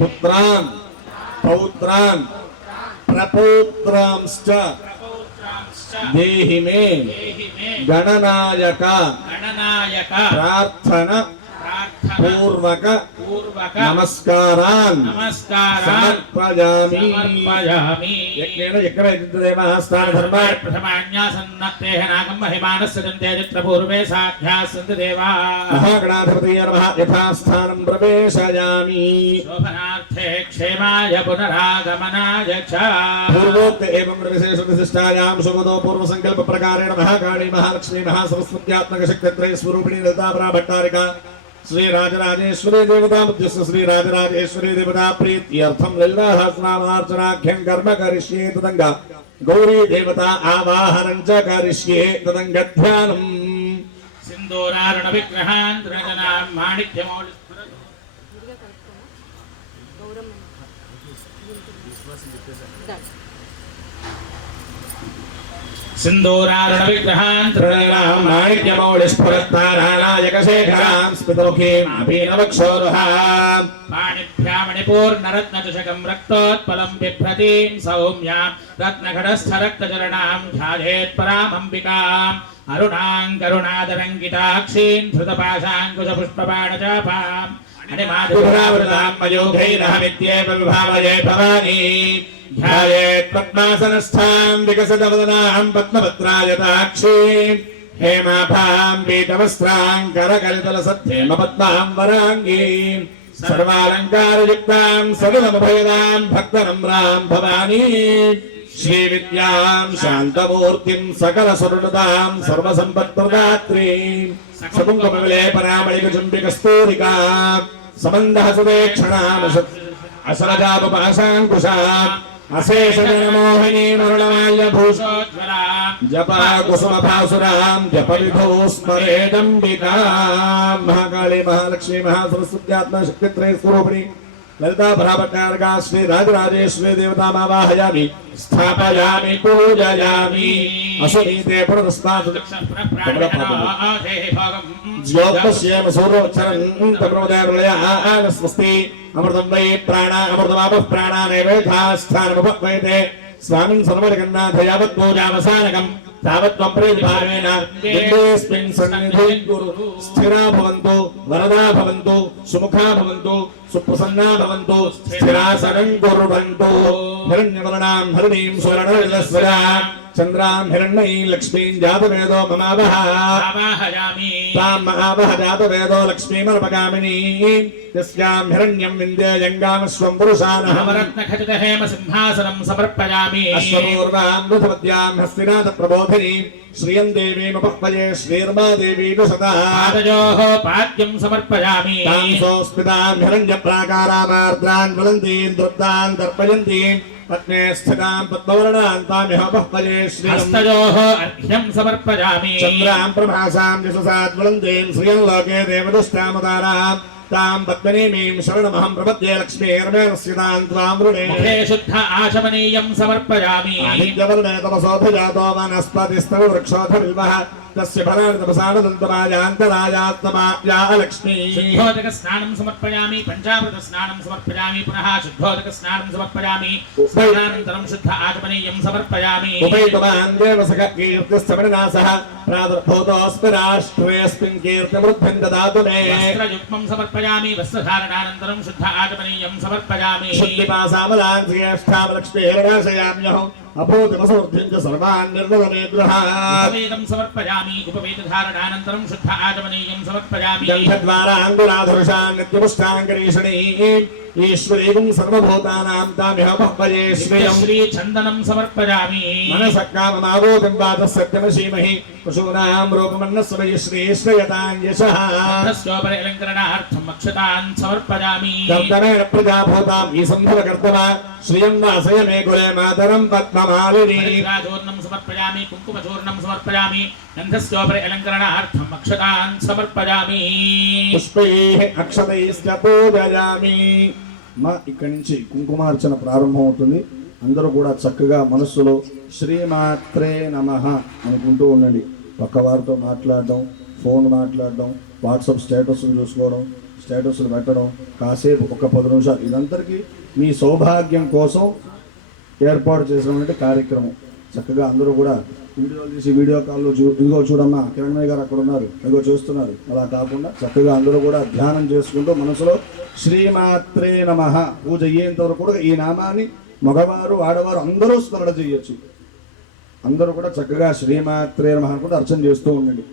పుత్రాన్ పౌత్రాన్ ప్రపౌత్రాంశ్చ దేహి మే గణనాయక ప్రార్థన పూర్వక నమస్కారాన్ సమర్పయామి. యజ్ఞేన యజ్ఞవేదితదేవః స్థానధర్మాయ ప్రథమాన్యాసన్నత్తేహ నాగం మహిమానస్య దంతేదిత్ర పూర్వే సాధ్యాస్సంతి దేవాః. మహాగణాధిపతయ నమః యథాస్థానం ప్రవేశయామి. శోభనార్థే క్షేమాయ పునరాగమనాయ చ. పూర్వోక్త ఏవం విశేష విశిష్టాయాం శుభదో పూర్వ సంకల్ప ప్రకారేణ మహాకాళీ మహాలక్ష్మీ మహాసరస్వత్యాత్మక శక్తిత్రయ స్వరూపిణి లలితాపరా భట్టారిక శ్రీ రాజరాజేశ్వరీ దేవతా మధ్యస్థ శ్రీ రాజరాజేశ్వరీ దేవతా ప్రీత్యర్థం లలితాసహస్రనామార్చనాఖ్యం కర్మ కరిష్యే తదంగా గౌరీ దేవతా ఆవాహనం చ కరిష్యే తదంగ ధ్యానం. సింధూరారుణ విగ్రహాన్ త్రిజనాం మాణిక్యమౌళి సింధూరారుణ విగ్రహాన్ త్రిణాం మాణిక్యమౌళిస్ఫురత్తారానాయకశేఖరాం స్మితముఖీం అభినవక్షోరుహాం. పాణిభ్యామణిపూర్ణరత్నచషకం రక్తోత్పలం బిభ్రతీం సౌమ్యాం రత్నఘటస్థరక్తచరణాం ధ్యాయేత్పరామంబికాం. అరుణాం కరుణాదరంగితాక్షీం ధృతపాశాంకుశపుష్పబాణచాపాం పురావృతాం మయూఖైరహమిత్యేవ విభావయే భవానీ. ధ్యాయేత్ పద్మాసనస్థాం వికసితవదనాం పద్మపత్రాయతాక్షీం హేమాభాం పీతవస్త్రాం కరకలితలసద్ధేమ పద్మాం వరాంగీం. సర్వాలంకారయుక్తాం సకలమభయదాం భక్తనమ్రాం భవానీ. శ్రీవిద్యాం శాంతమూర్తిం సకలసురుణతాం సర్వసంపత్ప్రదాత్రీం. సకుంకుమవిలేపనామళికచుంబికస్తూరికాం సమందః సుదేక్షణాం అసలజాపపాశాంకుశాం అశేషజనమోహినీమరుణమాల్యభూషోజ్వలాం. జపా కుసుమభాసురాం జప విభూ స్మరేదంబికాం. మహాకాళీ మహాలక్ష్మీ మహాసరస్వత్యాత్మ శక్తిత్రయ స్వరూపిణి లలితా భట్టారికా శ్రీ రాజరాజేశ్వరీ దేవతామావాహయామి స్థాపయామి పూజయామి. అసునీతే పునరుస్మాతు జ్యోతిష్యేమ సూర్యోచ్చరంత ప్రమోదయాయ స్వస్తి. అమృతం వై ప్రాణ అమృతమాపః ప్రాణానేవేధాస్థానముపక్వయతే. స్వామిన్ సర్వజగన్నాథ యావత్ పూజావసానకం తావత్వం ప్రీతిభావేన బిందేస్మిన్ సన్నిధిం కురు. స్థిరా భవంతు వరదా భవంతు సుముఖా భవంతు సుప్రసన్నా భవంతు స్థిరాసనం కుర్వంతు. హిరణ్యవర్ణాం హరిణీం సువర్ణరజస్వరాం చంద్రాం హిరణ్మయీం లక్ష్మీం జాతవేదో మమావహ. తాం మహావహ జాతవేదో లక్ష్మీమర్పగామినీం. యస్యాం హిరణ్యం విందేయంగామస్వం పురుషానః. నవరత్నఖచిత హేమ సింహాసనం సమర్పయామి. అశ్వపూర్వాం వృధవద్యాం హస్తినాథ ప్రబోధినీం శ్రియం దేవీముపక్వయే శ్రీర్మాదేవీటు సతః. పాదయోః పాద్యం సమర్పయామి. తాం సోస్మితాం హిరణ్యప్రాకారామార్ద్రాన్ జ్వలంతీం దృప్తాం తర్పయంతీం పద్మే స్థితాం పద్మవర్ణాం తామిహోపక్వయే శ్రియం. హస్తయోః అర్ఘ్యం సమర్పయామి. చంద్రాం ప్రభాసాం యశసా జ్వలంతీం శ్రియం లోకే దేవదుష్టాముదారాం తాం పద్మనీమీం శరణమహం ప్రపద్యే లక్ష్మీర్మేణస్యతాం త్వాం వృణే. ముఖే శుద్ధ ఆచమనీయం సమర్పయామి. ఆదిత్యవర్ణే తపసోభిజాతో వనస్పతిస్తవ వృక్షోధ బిల్వః తస్య ఫలాని తపసానంతరాయాంతరాయాత్మమాప్యా లక్ష్మీ. శుద్ధోదక స్నానం సమర్పయామి. పంచామృత స్నానం సమర్పయామి. పునః శుద్ధోదక స్నానం సమర్పయామి. స్నానానంతరం శుద్ధ ఆచమనీయం సమర్పయామి. ఉపైతవాన్ దేవసఖ కీర్తిస్తమనినాసః ప్రాదుర్భూతోऽస్మి రాష్ట్రేऽస్మిన్ కీర్తిమృద్ధిం దదాతు మే. వస్త్రయుగ్మం సమర్పయామి. వస్త్రధారణానంతరం శుద్ధ ఆచమనీయం సమర్పయామి. శుద్ధిపాసామలాన్ శ్రేష్ఠాం లక్ష్మీర్ణాశయామ్యహం అభూతిమసమృద్ధిం చ సర్వాన్ నిర్మలనే గృహాత్. ఉపవేదం సమర్పయామి. ఉపవేదధారణానంతరం శుద్ధ ఆచమనీయం సమర్పయామి. గంధద్వారాంగురాధరుషాన్ నిత్యపుష్టాంగరీషణీం ఈశ్వరీం సర్వభూతానాం తామిహోపక్వయే శ్రియం. శ్రీ చందనం సమర్పయామి. మనసః కామమావోతిం వాతః సత్యమసీమహి పశూనాం రూపమన్నస్వై శ్రీశ్రయతాం యశః. ధస్యోపరి అలంకరణార్థం అక్షతాన్ సమర్పయామి. కర్తనేన ప్రజాభూతాం ఈ సంభవకర్తవ శ్రియం వాసయ మే కులే మాతరం పద్మమాలిని. చూర్ణం సమర్పయామి. కుంకుమచూర్ణం సమర్పయామి. గంధస్యోపరి అలంకరణార్థం అక్షతాన్ సమర్పయామి. పుష్పైః అక్షతైశ్చ పూజయామి. ఇక్కడి నుంచి కుంకుమార్చన ప్రారంభం అవుతుంది. అందరూ కూడా చక్కగా మనస్సులో శ్రీమాత్రే నమః అనుకుంటూ ఉండండి. పక్కవారితో మాట్లాడడం, ఫోన్ మాట్లాడడం, వాట్సాప్ స్టేటస్లు చూసుకోవడం, స్టేటస్లు పెట్టడం, కాసేపు ఒక 10 నిమిషాలు ఇదందరికీ మీ సౌభాగ్యం కోసం ఏర్పాటు చేసినటువంటి కార్యక్రమం. చక్కగా అందరూ కూడా వీడియోలు తీసి వీడియో కాల్లో ఇదిగో చూడమ్మా కిరణ్మయ్య గారు అక్కడ ఉన్నారు, ఇదిగో చూస్తున్నారు, అలా కాకుండా చక్కగా అందరూ కూడా ధ్యానం చేసుకుంటూ మనసులో శ్రీమాత్రే నమః పూజ అయ్యేంత వరకు కూడా ఈ నామాన్ని మగవారు ఆడవారు అందరూ స్మరణ చేయొచ్చు. అందరూ కూడా చక్కగా శ్రీమాత్రే నమః అనుకుంటూ అర్చన చేస్తూ ఉండండి.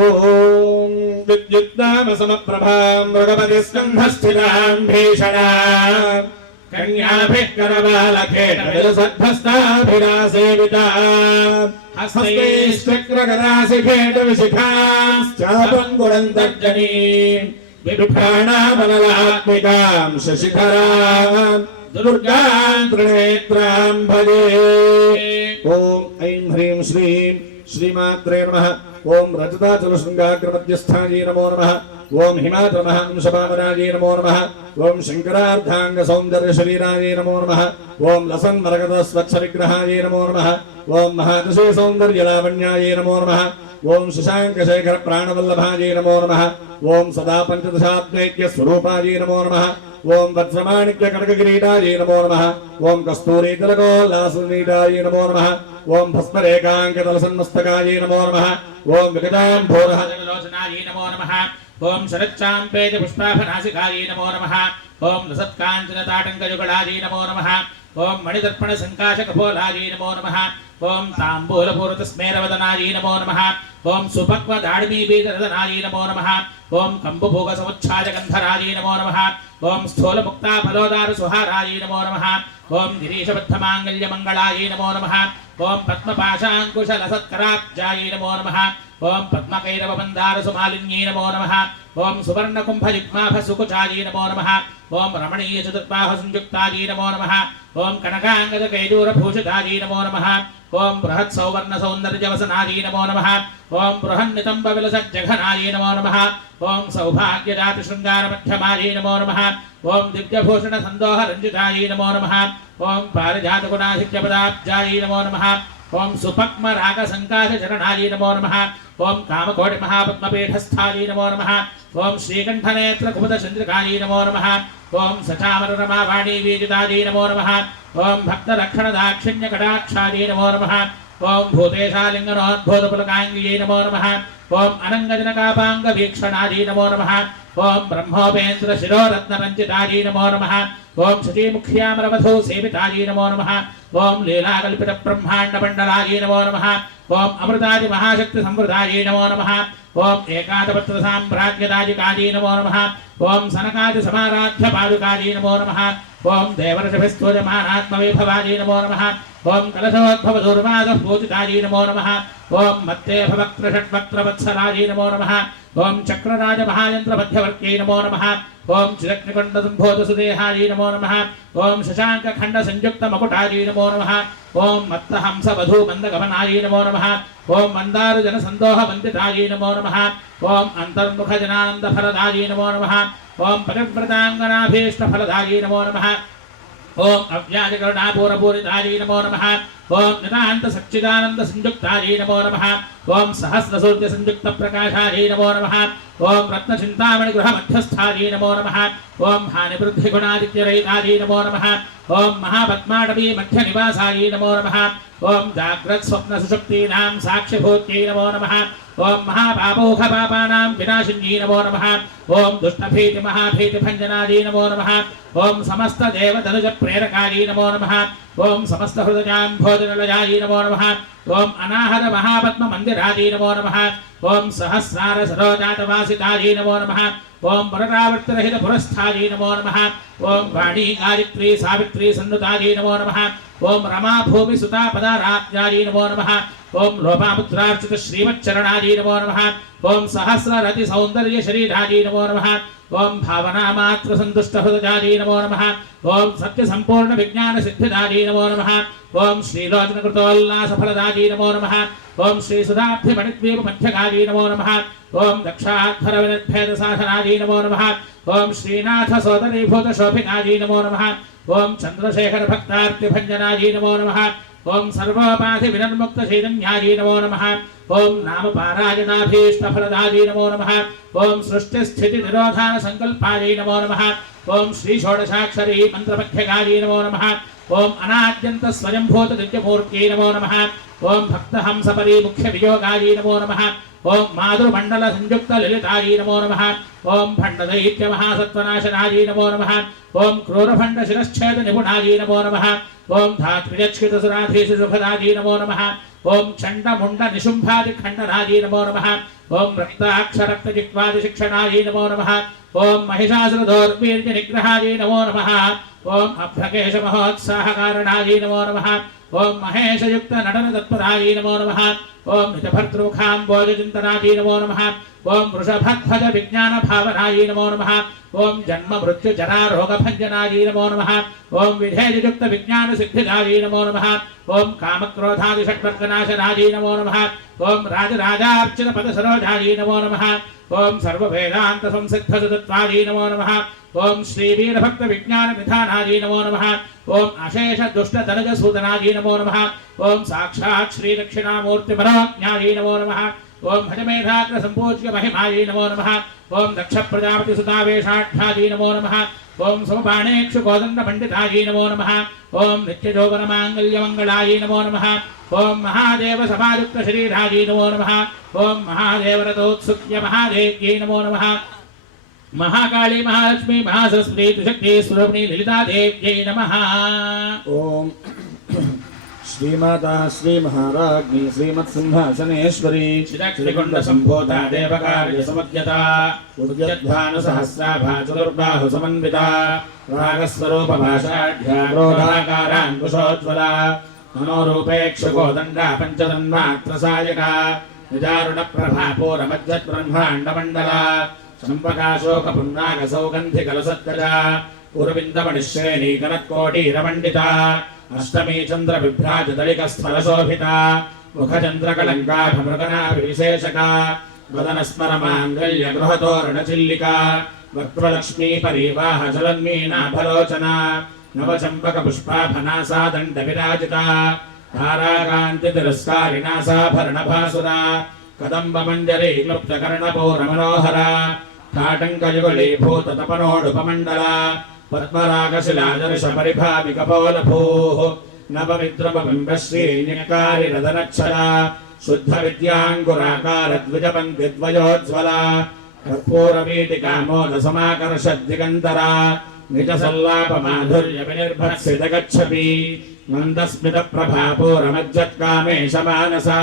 ఓం విద్యుద్నామ సమప్రభాం మృగపతి స్కంధస్థితాం భీషణాం కన్యాభిః కరవాలఖేటవిలసద్భస్తాభిరాసేవితాం హస్తైశ్చక్రగదాశిఖేటవిశిఖాశ్చాపంగురంతర్జనీం విభ్రాణామనలాత్మికాం శశిఖరాం దుర్గాం త్రినేత్రాం భజే. ఓం ఐం హ్రీం శ్రీం శ్రీమాత్రే నమః. ఓం రజతాచల శృంగాగ్రమధ్యస్థాయే నమో నమః. ఓం హిమాద్రమః అంశపావనాయే నమో నమః. ఓం శంకరార్ధాంగ సౌందర్య శరీరాయే నమో నమః. ఓం లసన్మరగద స్వచ్ఛ విగ్రహాయే నమో నమః. ఓం మహాదశే సౌందర్య లావణ్యాయే నమో నమః. ఓం శశాంక శేఖర ప్రాణవల్లభాయే నమో నమః. ఓం సదా పంచదశాత్మైక్య స్వరూపాయే నమో నమః. ఓం వజ్రమాణిక్య కనకకిరీటాయే నమో నమః. ఓం కస్తూరీ తిలకోల్లాసనీటాయే నమో నమః. ఓం భస్మరేకాంకితలసన్మస్తకాయే నమో నమః. ఓం విగతాంభోరహజనలోచనాయే నమో నమః. ఓం శరచ్చాంపేత పుష్పాభనాసికాయే నమో నమః. ఓం లసత్కాంచనతాటంకయుగళాయే నమో నమః. ఓం మణిదర్పణ సంకాశకపోలాయే నమో నమః. ఓం తాంబూలపూరితస్మేరవదనాయే నమో నమః. ఓం సుపక్వదాడిమీబీజరదనాయే నమో నమః. ఓం కంబుభోగసముచ్ఛాయగంధరాయే నమో నమః. ఓం స్థూలముక్తాఫలోదారసుహారాయే నమో నమః. ఓం గిరీశబద్ధమాంగళ్యమంగళాయే నమో నమః. ఓం పద్మపాశాంకుశలసత్కరాబ్జాయే నమో నమః. ఓం పద్మకైరవమందారసుమాలిన్యే నమో నమః. ఓం సువర్ణకుంభయుగ్మాభసుకుచాయే నమో నమః. ఓం రమణీయచతుర్బాహుసంయుక్తాయే నమో నమః. ఓం కనకాంగదకైడూరభూషితాయే నమో నమః. ఓం బృహత్సౌవర్ణసౌందర్యవసనాయే నమో నమః. ఓం బృహన్నితంబవిలసజ్జఘనాయే నమో నమః. ఓం సౌభాగ్యజాతిశృంగారమధ్యమాయే నమో నమః. ఓం దివ్యభూషణసందోహరంజితాయే నమో నమః. ఓం పారిజాతగుణాధిక్యపదాబ్జాయే నమో నమః. ఓం సుపక్మరాగసంకాశచరణాయే నమో నమః. ఓం కామకోటిమహాపద్మపీఠస్థాయే నమో నమః. ఓం శ్రీకంఠనేత్రకుముదచంద్రికాయే నమో నమః. ఓం సచామరరమావాణీవీజితాయే నమో నమః. ఓం భక్తరక్షణదాక్షిణ్యకటాక్షాయే నమో నమః. ఓం భూతేశాలింగనోద్భూతపులకాంగియే నమో నమః. ఓం అనంగజనకాపాంగవీక్షణాయే నమో నమః. ఓం బ్రహ్మోపేంద్రశిరోరత్నరంజితాయే నమో నమః. ఓం శచీముఖ్యామరవధూ సేవితాయే నమో నమః. ఓం లీలాకల్పితబ్రహ్మాండమండలాయే నమో నమః. ఓం అమృతాది మహాశక్తి సంవృతాయే నమో నమః. ఓం ఏకాదపత్ర సామ్రాజ్యదాజికాయే నమో నమః. ఓం సనకాది సమారాధ్య పాదుకాయే నమో నమః. ఓం దేవర్షభిస్తోజమానాత్మవిభవాయే నమో నమః. ఓం కలశోద్భవదుర్వాదః పూజితాయే నమో నమః. ఓం మత్తేభవక్త్రషడ్వక్త్రవత్సరాయే నమో నమః. ఓం చక్రరాజమహాయంత్రమధ్యవర్త్యై నమో నమః. ఓం చిరగ్నికొండసంభూతసుదేహాయే నమో నమః. ఓం శశాంకఖండసంయుక్తమకుటాయే నమో నమః. ఓం మత్తహంసవధూమందగమనాయే నమో నమః. ఓం మందారుజనసందోహవందితాయే నమో నమః. ఓం అంతర్ముఖజనానందఫలదాయే నమో నమః. ఓం పతివ్రతాంగనాభీష్టఫలదాయే నమో నమః. ఓం అవ్యాజకరుణాపూరపూరితాయే నమో నమః. ఓం నితాంత సచ్చిదానంద సంయుక్తాయే నమో నమః. ఓం సహస్రసూర్య సంయుక్త ప్రకాశాయే నమో నమః. ఓం రత్నచింతామణి గృహ మధ్యస్థాయే నమో నమః. ఓం హానివృద్ధి గుణాదిత్యరహితాయే నమో నమః. ఓం మహాపద్మాటవీ మధ్య నివాసాయే నమో నమః. ఓం జాగ్రత్ స్వప్న సుషుప్తీనాం సాక్షిభూత్యై నమో నమః. ఓం మహాపాపౌఖ పాపానాం వినాశిన్యై నమో నమః. ఓం దుష్టభీతి మహాభీతి భంజనాయే నమో నమః. ఓం సమస్త దేవతనుజ ప్రేరకాయే నమో నమః. ఓం సమస్త హృదయాం భోజనలయాయే నమో నమః. ఓం అనాహత మహాపద్మ మందిరాయే నమో నమః. ఓం సహస్రార సరోజాతవాసితాయే నమో నమః. ఓం పునరావర్తిరహిత పురస్థాయే నమో నమః. ఓం వాణీ గాయత్రీ సావిత్రీ సన్నుతాయే నమో నమః. ఓం రమా భూమి సుతా పదారాజ్యాయే నమో నమః. ఓం లోపాముద్రార్చిత శ్రీమచ్చరణాయే నమో నమః. ఓం సహస్రరతి సౌందర్య శరీరాయే నమో నమః. ఓం భావనామాత్ర సంతుష్ట హృదయాయే నమో నమః. ఓం సత్య సంపూర్ణ విజ్ఞాన సిద్ధిదాయే నమో నమః. ఓం శ్రీలోచన కృతోల్లాస ఫలదాయే నమో నమః. ఓం శ్రీ సుధాబ్ధి మణిద్వీప మధ్యగాయే నమో నమః. ఓం దక్షాధ్వర వినిర్భేద సాధనాయే నమో నమః. ఓం శ్రీనాథ సోదరీభూత శోభికాయే నమో నమః. ఓం చంద్రశేఖర భక్తార్తి భంజనాయే నమో నమః. ఓం సర్వోపాధి వినర్ముక్త చైతన్యాయే నమో నమః. ఓం నామపారాయణాభీష్ట ఫలదాయే నమో నమః. ఓం సృష్టి స్థితి నిరోధాన సంకల్పాయే నమో నమః. ఓం శ్రీ షోడశాక్షరీ మంత్రమధ్యగాయే నమో నమః. ఓం అనాద్యంత స్వయంభూత దివ్యమూర్త్యై నమో నమః ఓం భక్తహంసపరి ముఖ్య వియోగాయై నమో నమః ఓం మాధుర్మండల సంయుక్త లలితాయై నమో నమః ఓం భండదైత్య మహాసత్వనాశనాయై నమో నమః ఓం క్రూరభండ శిరశ్ఛేద నిపుణాయై నమో నమః ఓం ధాత్రిజక్షిత సురాధీశ శుభదాయై నమో నమః ఓం చండముండ నిశుంభాది ఖండనాయై నమో నమః ఓం రక్తాక్షరక్త జిహ్వాది శిక్షణాయై నమో నమః ఓం మహిషాసురదౌర్వీర్య నిగ్రహాయై నమో నమః ఓం అభ్రకేశ మహోత్సాహకారణాయై నమో నమః ఓం మహేశయుక్త నటన తత్పరాయై నమో నమః ఓం నిజభర్తృముఖాంబోజచింతనాయై నమో నమః ఓం వృషభధ్వజ విజ్ఞాన భావనాయై నమో నమః ఓం జన్మ మృత్యు జరా రోగ భంజనాయై నమో నమః ఓం విధేయయుక్త విజ్ఞాన సిద్ధిదాయై నమో నమః ఓం కామక్రోధాది షట్వర్గనాశనాయై నమో నమః ఓం రాజరాజార్చిత పద సరోజాయై నమో నమః ఓం సర్వవేదాంత సంసిద్ధ సుతత్వాయై నమో నమః ఓం శ్రీ వీరభక్త విజ్ఞాన నిధానాయై నమో నమః ఓం అశేష దుష్ట ధనజ సూదనాయై నమో నమః ఓం సాక్షాత్ శ్రీ దక్షిణామూర్తి మనోజ్ఞాయై నమో నమః ఓం భజమేధాగ్ర సంపూజ్య మహిమాయై నమో నమః ఓం దక్ష ప్రజాపతి సుతావేషాఢ్యాయై నమో నమః ఓం సమబాణేక్షు కోదండ పండితాయై నమో నమః ఓం నిత్యజోగన మాంగళ్య మంగళాయై నమో నమః ఓం మహాదేవ సమాయుక్త శరీరాయై నమో నమః ఓం మహాదేవరతోత్సుక్య మహాదేవ్యై నమో నమః महाकाली महालक्ष्मी महासरस्वती त्रिशक्ति स्वरूपिणी ललितादेव्यै नमः ओम श्रीमाता श्री महाराज्ञी श्रीमत्सिंहासनेश्वरी श्रीदक्षिणकुण्ड सम्भूता देवकार्य समज्ञता उद्यद्भानु सहस्राभा चतुर्बाहु समन्विता रागस्वरूप भाषाढ्या क्रोधाकाराङ्कुशोज्ज्वला मनोरूपेक्षुकोदण्डा पञ्चतन्मात्र सायका निजारुण प्रभा पूरमज्जद्ब्रह्माण्डमण्डला चंपकाशोक सौगंधि कलसत्कजा उर्विंदमणिश्रेणी कनत्कोटीरमण्डिता अष्टमी चंद्र विभ्राज दलिक स्थल शोभिता मुखचंद्र कलंकाभमृगना विशेषका वदन स्मर मांगल्य गृहतोरण चिल्लिका वक्त्रलक्ष्मी परिवाह जलन्मीनाभलोचना नवचंपक पुष्पाभनासा दंड विराजिता ताराकांति तिरस्कारिणासाभरण भासुरा कदंब मंजरी क्लुप्त कर्णपूर मनोहरा ताटंकयुगलीभूत तपनोडुपमण्डला पद्मरागशिलादर्श परिभाविकपोलभूः नवविद्रुमबिम्बश्रीन्यकारी रदनक्षरा शुद्ध विद्याङ्कुराकार द्विजपङ्क्तिद्वयोज्ज्वला कर्पूरवीटिकामोद समाकर्षद्दिगन्तरा निजसल्लापमाधुर्य विनिर्भत्सित गच्छति मन्दस्मितप्रभापूरमज्जत्कामेश मानसा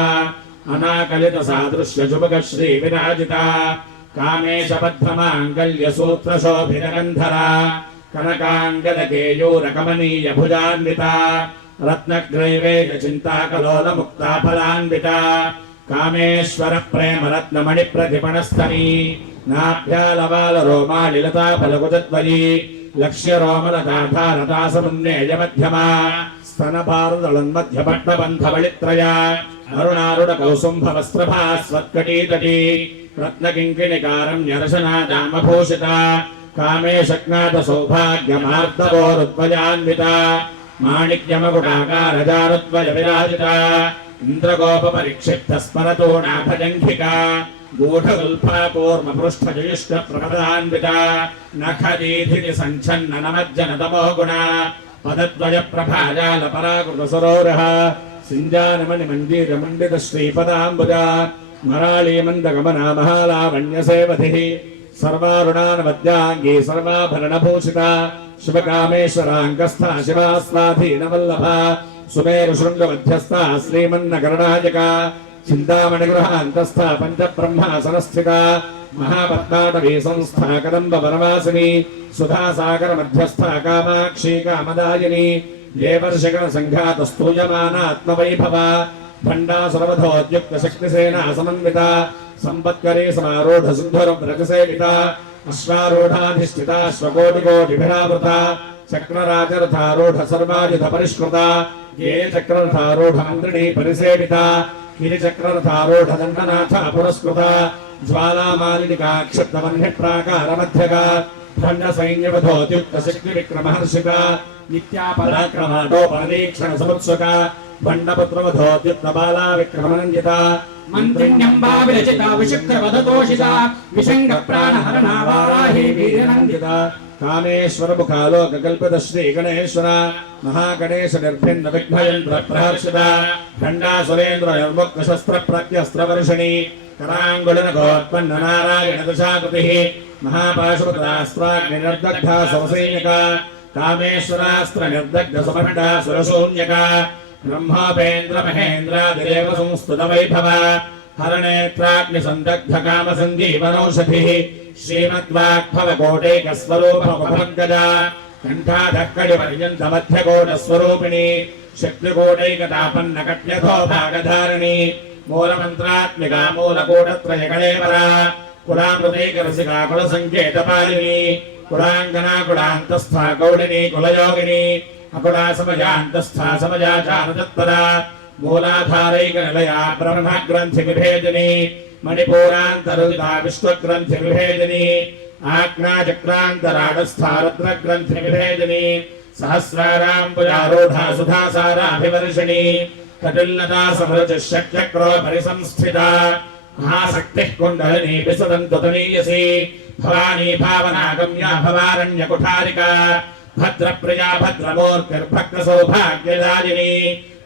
अनाकलित सादृश्य जुबक श्री विराजिता कामेश बद्धमांगल्य सूत्र शोभित गंधरा कनकांगद केयूर कमनीय भुजान्विता रत्नग्रैवेय चिंता कलोल मुक्ता फलान्विता कामेश्वर प्रेम रत्न मणि प्रतिपणस्तनी नाभ्यालवाल रोमालिलता फलकुजद्वयी लक्ष्य रोमलता धारता समुन्नेय मध्यमा स्तन भारदलं मध्य पट्टबंध बलित्रया अरुणारुण कौसुंभ वस्त्रभास्वत्कटीतटी रत्नकिङ्किणिकारं न्यरशनादामभूषिता कामेशज्ञात सौभाग्यमार्दवोरुद्वयान्विता माणिक्यमकुटाकारजारुद्वय विराजिता इन्द्रगोपपरिक्षिप्त स्मरतोणाभजङ्घिका गूढगुल्फापूर्मपृष्ठजयुष्टप्रपदान्विता नखदीधिति सञ्छन्न नमज्जनतमो गुणा पदद्वय प्रभाजालपराकृतसरोरः सिञ्जानमणिमञ्जीरमण्डित श्रीपदाम्बुजा मराळीमन्दगमना महालावण्यसेवधिः सर्वारुणानवद्याङ्गी सर्वाभरणभूषिता शिवकामेश्वराङ्गस्था शिवा स्वाधीनवल्लभा सुमेरुशृङ्गमध्यस्था श्रीमन्नगरनायका चिन्तामणिगृहान्तस्था पञ्चब्रह्मासनस्थिता महापद्माटवी संस्था कदम्बवनवासिनी सुधासागरमध्यस्था कामाक्षी कामदायिनी देवर्षिगणसङ्घातस्तूयमानात्मवैभवा भण्डासुरवधोद्युक्तशक्तिसेना समन्विता सम्पत्करी समारूढ सिन्धुरव्रजसेविता अश्वारूढाधिष्ठिता श्वकोटिकोटिभिरावृता चक्रराजरथारूढ सर्वायुध परिष्कृता ये चक्ररथारूढ मन्त्रिणी परिसेविता गिरिचक्ररथारूढ दण्डनाथा पुरस्कृता ज्वालामालिनिका क्षिप्तवह्निप्राकारमध्यगा भण्ड सैन्यवधोत्युक्त शक्ति विक्रमहर्षिक नित्या पराक्रमाटोपरीक्षण समुत्सुका भण्डपुत्रवधोत्युक्त बाला विक्रमनन्दिता मन्त्रिण्यम्बा विरचिता विशुक्रवधतोषिता विशङ्ग प्राणहरणा वाराही वीर्यनन्दिता कामेश्वर मुखालोक कल्पित श्री गणेश्वर महागणेश निर्भिन्न विघ्नयंत्र प्रहर्षिता खंडा सुरेंद्र निर्मुक्त शस्त्र प्रत्यस्त्र वर्षिणी करांगुलिन गोत्पन्न नारायण दशाकृतिः महापाशुपतास्त्राग्नि निर्दग्धा समसैनिका कामेश्वरास्त्र निर्दग्ध समण्डा सुरशून्यका ब्रह्मोपेन्द्र महेन्द्रादिदेव संस्तुत वैभव हरनेत्राग्नि संदग्ध काम संजीवनौषधिः श्रीमद्वाग्भवकोटैकस्वरूपमुपमद्गदा कण्ठाधक्कडिपर्यन्तमध्यकोटस्वरूपिणी शक्तिकोटैकतापन्नकट्यथोभागधारिणी मूलमन्त्रात्मिका मूलकोटत्रयकलेवरा कुलामृतैकरसिका कुलसङ्केतपालिनी कुलाङ्गना कुलान्तस्था कौलिनी कुलयोगिनी अकुला समजान्तस्था समजाचारतत्परा मूलाधारैकनिलया ब्रह्मग्रन्थिविभेदिनी मणिपूरान्तरुदिता विश्वग्रन्थिविभेदिनी आज्ञाचक्रान्तराडस्था रुद्रग्रन्थिविभेदिनी सहस्राराम्बुजारूढा सुधासाराभिवर्षिणी कटिल्लता समरुचिशक्चक्रो परिसंस्थिता महाशक्तिः कुण्डलिनी विसदन्तुतनीयसी भवानी भावनागम्या भवारण्यकुठारिका भद्रप्रिया भद्रमूर्तिर्भक्तसौभाग्यदायिनी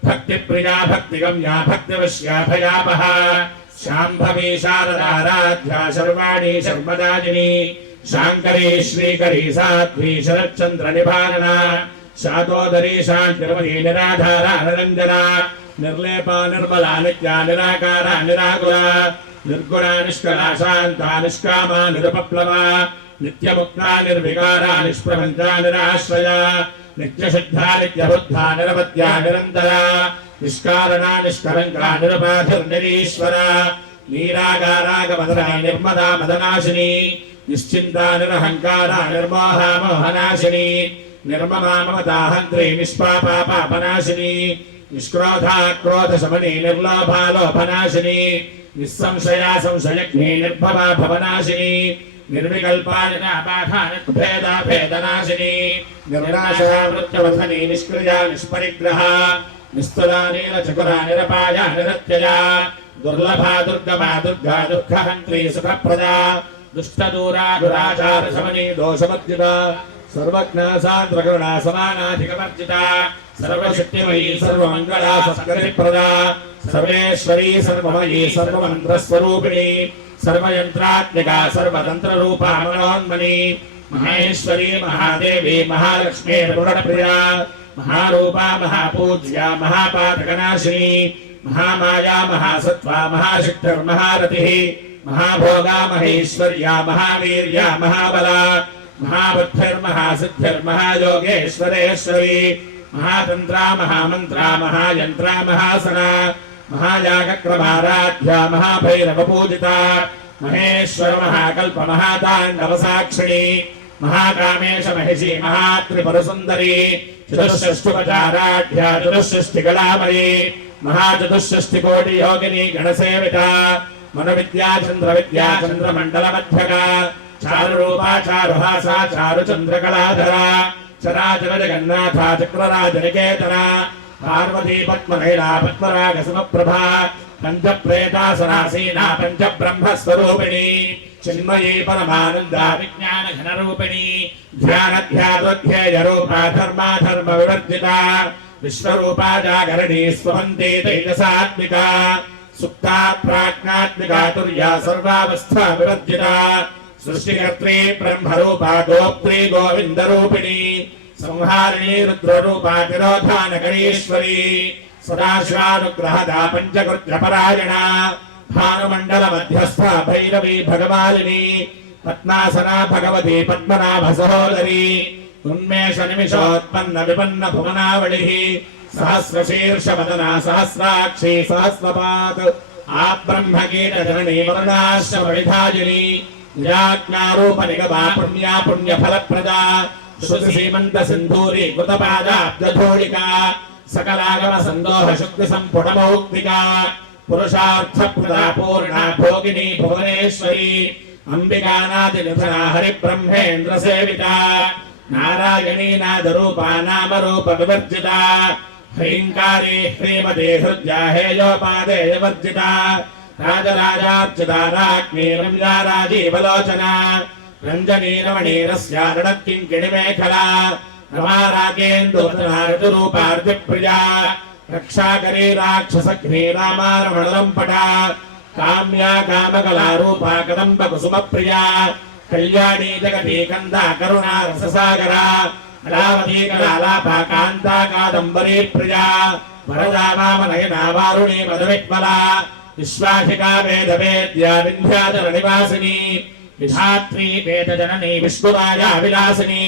भक्तिप्रिया भक्तिगम्या भक्तिवश्या भयापहा शाम्भवी शारदाराध्या शर्वाणी शर्मदाजिनी शाङ्करी श्रीकरी साध्वी शरच्चन्द्रनिभानना शातोदरी शान्तिर्मयी निराधारा निरञ्जना निर्लेपा निर्मला नित्या निराकारा निराकुला निर्गुणा निष्कला शान्ता निष्कामा निरुपप्लवा नित्यमुक्ता निर्विकारा निष्प्रपञ्चा निराश्रया नित्यशुद्धा नित्यबुद्धा निरवद्या निरन्तरा निष्कारणा निष्कलङ्का निरुपाधिर्निरीश्वरा नीरागारागमदना निर्मदा मदनाशिनी निश्चिन्ता निरहङ्कारा निर्मोहा मोहनाशिनी निर्ममा ममता हन्त्री निष्पापा पापनाशिनी निष्क्रोधा क्रोधशमनी निर्लोभा लोभनाशिनी निस्संशया संशयज्ञी निर्भवा भवनाशिनी निर्विकल्पा निराबाधा निर्भेदा भेदनाशिनी निर्नाशा मृत्युवधनी निष्क्रिया निष्परिग्रहा निस्तुला नीलचकुरा निरपाया निरत्यया दुर्लभा दुर्गमा दुर्गा दुःखहन्त्री सुखप्रदा दुष्टदूरा दुराचार शमनी दोषवर्जिता सर्वज्ञा सान्द्रकरुणा समानाधिकवर्जिता सर्वशक्तिमयी सर्वमङ्गला सत्करिप्रदा सर्वेश्वरी सर्वमयी सर्वमन्त्रस्वरूपिणी सर्वयन्त्रात्मिका सर्वतन्त्ररूपा मनोन्मनी महेश्वरी महादेवी महालक्ष्मीर्गुणप्रिया महारूपा महापूज्या महापातकनाशिनी महामाया महासत्त्वा महाशक्तिर्महारतिः महाभोगा महेश्वर्या महावीर्या महाबला महाबुद्धिर्महासिद्धिर्महायोगेश्वरेश्वरी महातन्त्रा महामन्त्रा महायन्त्रा महासना महायागक्रमाराध्या महाभैरवपूजिता महेश्वर महाकल्प महाताण्डवसाक्षिणी महाकामेश महिषी महात्रिपुरसुन्दरी चतुष्षष्टुपचाराढ्या चतुष्षष्टिकलामयी महाचतुष्षष्टिकोटियोगिनी गणसेविता मनुविद्याचन्द्रमण्डलमध्यका चारुरूपा चारुहासा चारुचन्द्रकलाधरा चराचर जगन्नाथा चक्रराजनिकेतना पार्वती पद्मनैला पद्मरागसमप्रभा पञ्चप्रेतासनासीना पञ्चब्रह्मस्वरूपिणी चिन्मयी परमानन्दा विज्ञानघनरूपिणी ध्यानध्यातुध्येयरूपा धर्माधर्मविवर्जिता विश्वरूपा जागरणी स्वहन्ती तैजसात्मिका सुप्ता प्राज्ञात्मिका तुर्या सर्वावस्था विवर्जिता सृष्टिकर्त्री ब्रह्मरूपा गोप्त्री गोविन्दरूपिणी संहारिणी रुद्ररूपा तिरोधानकरीश्वरी सदाशिवानुग्रहदा पञ्चकृत्यपरायणा भानुमण्डलमध्यस्था भैरवी भगवालिनी पद्मासना भगवती पद्मनाभसहोदरी उन्मेषनिमिषोत्पन्न विपन्न भुवनावलिः सहस्रशीर्षवदना सहस्राक्षी सहस्रपात् आब्रह्मकीटजननी वरुणाश्रमविधायिनी निराज्ञारूपनिगमा पुण्या पुण्यफलप्रदा श्रुतिसीमन्तसिन्धूरी कृतपादाब्जधूलिका सकलागम सन्दोह शुक्तिसम्पुटमौक्तिका पुरुषार्थप्रदा पूर्णा भोगिनी भुवनेश्वरी अंबिकानादिनिधना हरिब्रह्मेन्द्र सेविता नारायणी नादरूपा नामरूप विवर्जिता ह्रींकारी ह्रीमती हृद्या हेयोपादेय वर्जिता राजराजार्चिता राज्ञी रम्या राजीवलोचना रञ्जनी रमणीरस्या रणत्किङ्किणिमेखला रमा रागेन्दुवदना ऋतुरूपार्थिप्रिया रक्षाकरी राक्षसघ्नी रामारमणलम्पटा काम्या कामकलारूपा कदम्बकुसुमप्रिया कल्याणी जगती कन्दा करुणा रससागरा अलावती कलालापा कान्ता कादम्बरी प्रिया वरदा वामनयना वारुणी मदविह्वला विश्वासिका वेदवेद्या विन्ध्याचलनिवासिनी विधात्री वेदजननी विष्णुराजा विलासिनी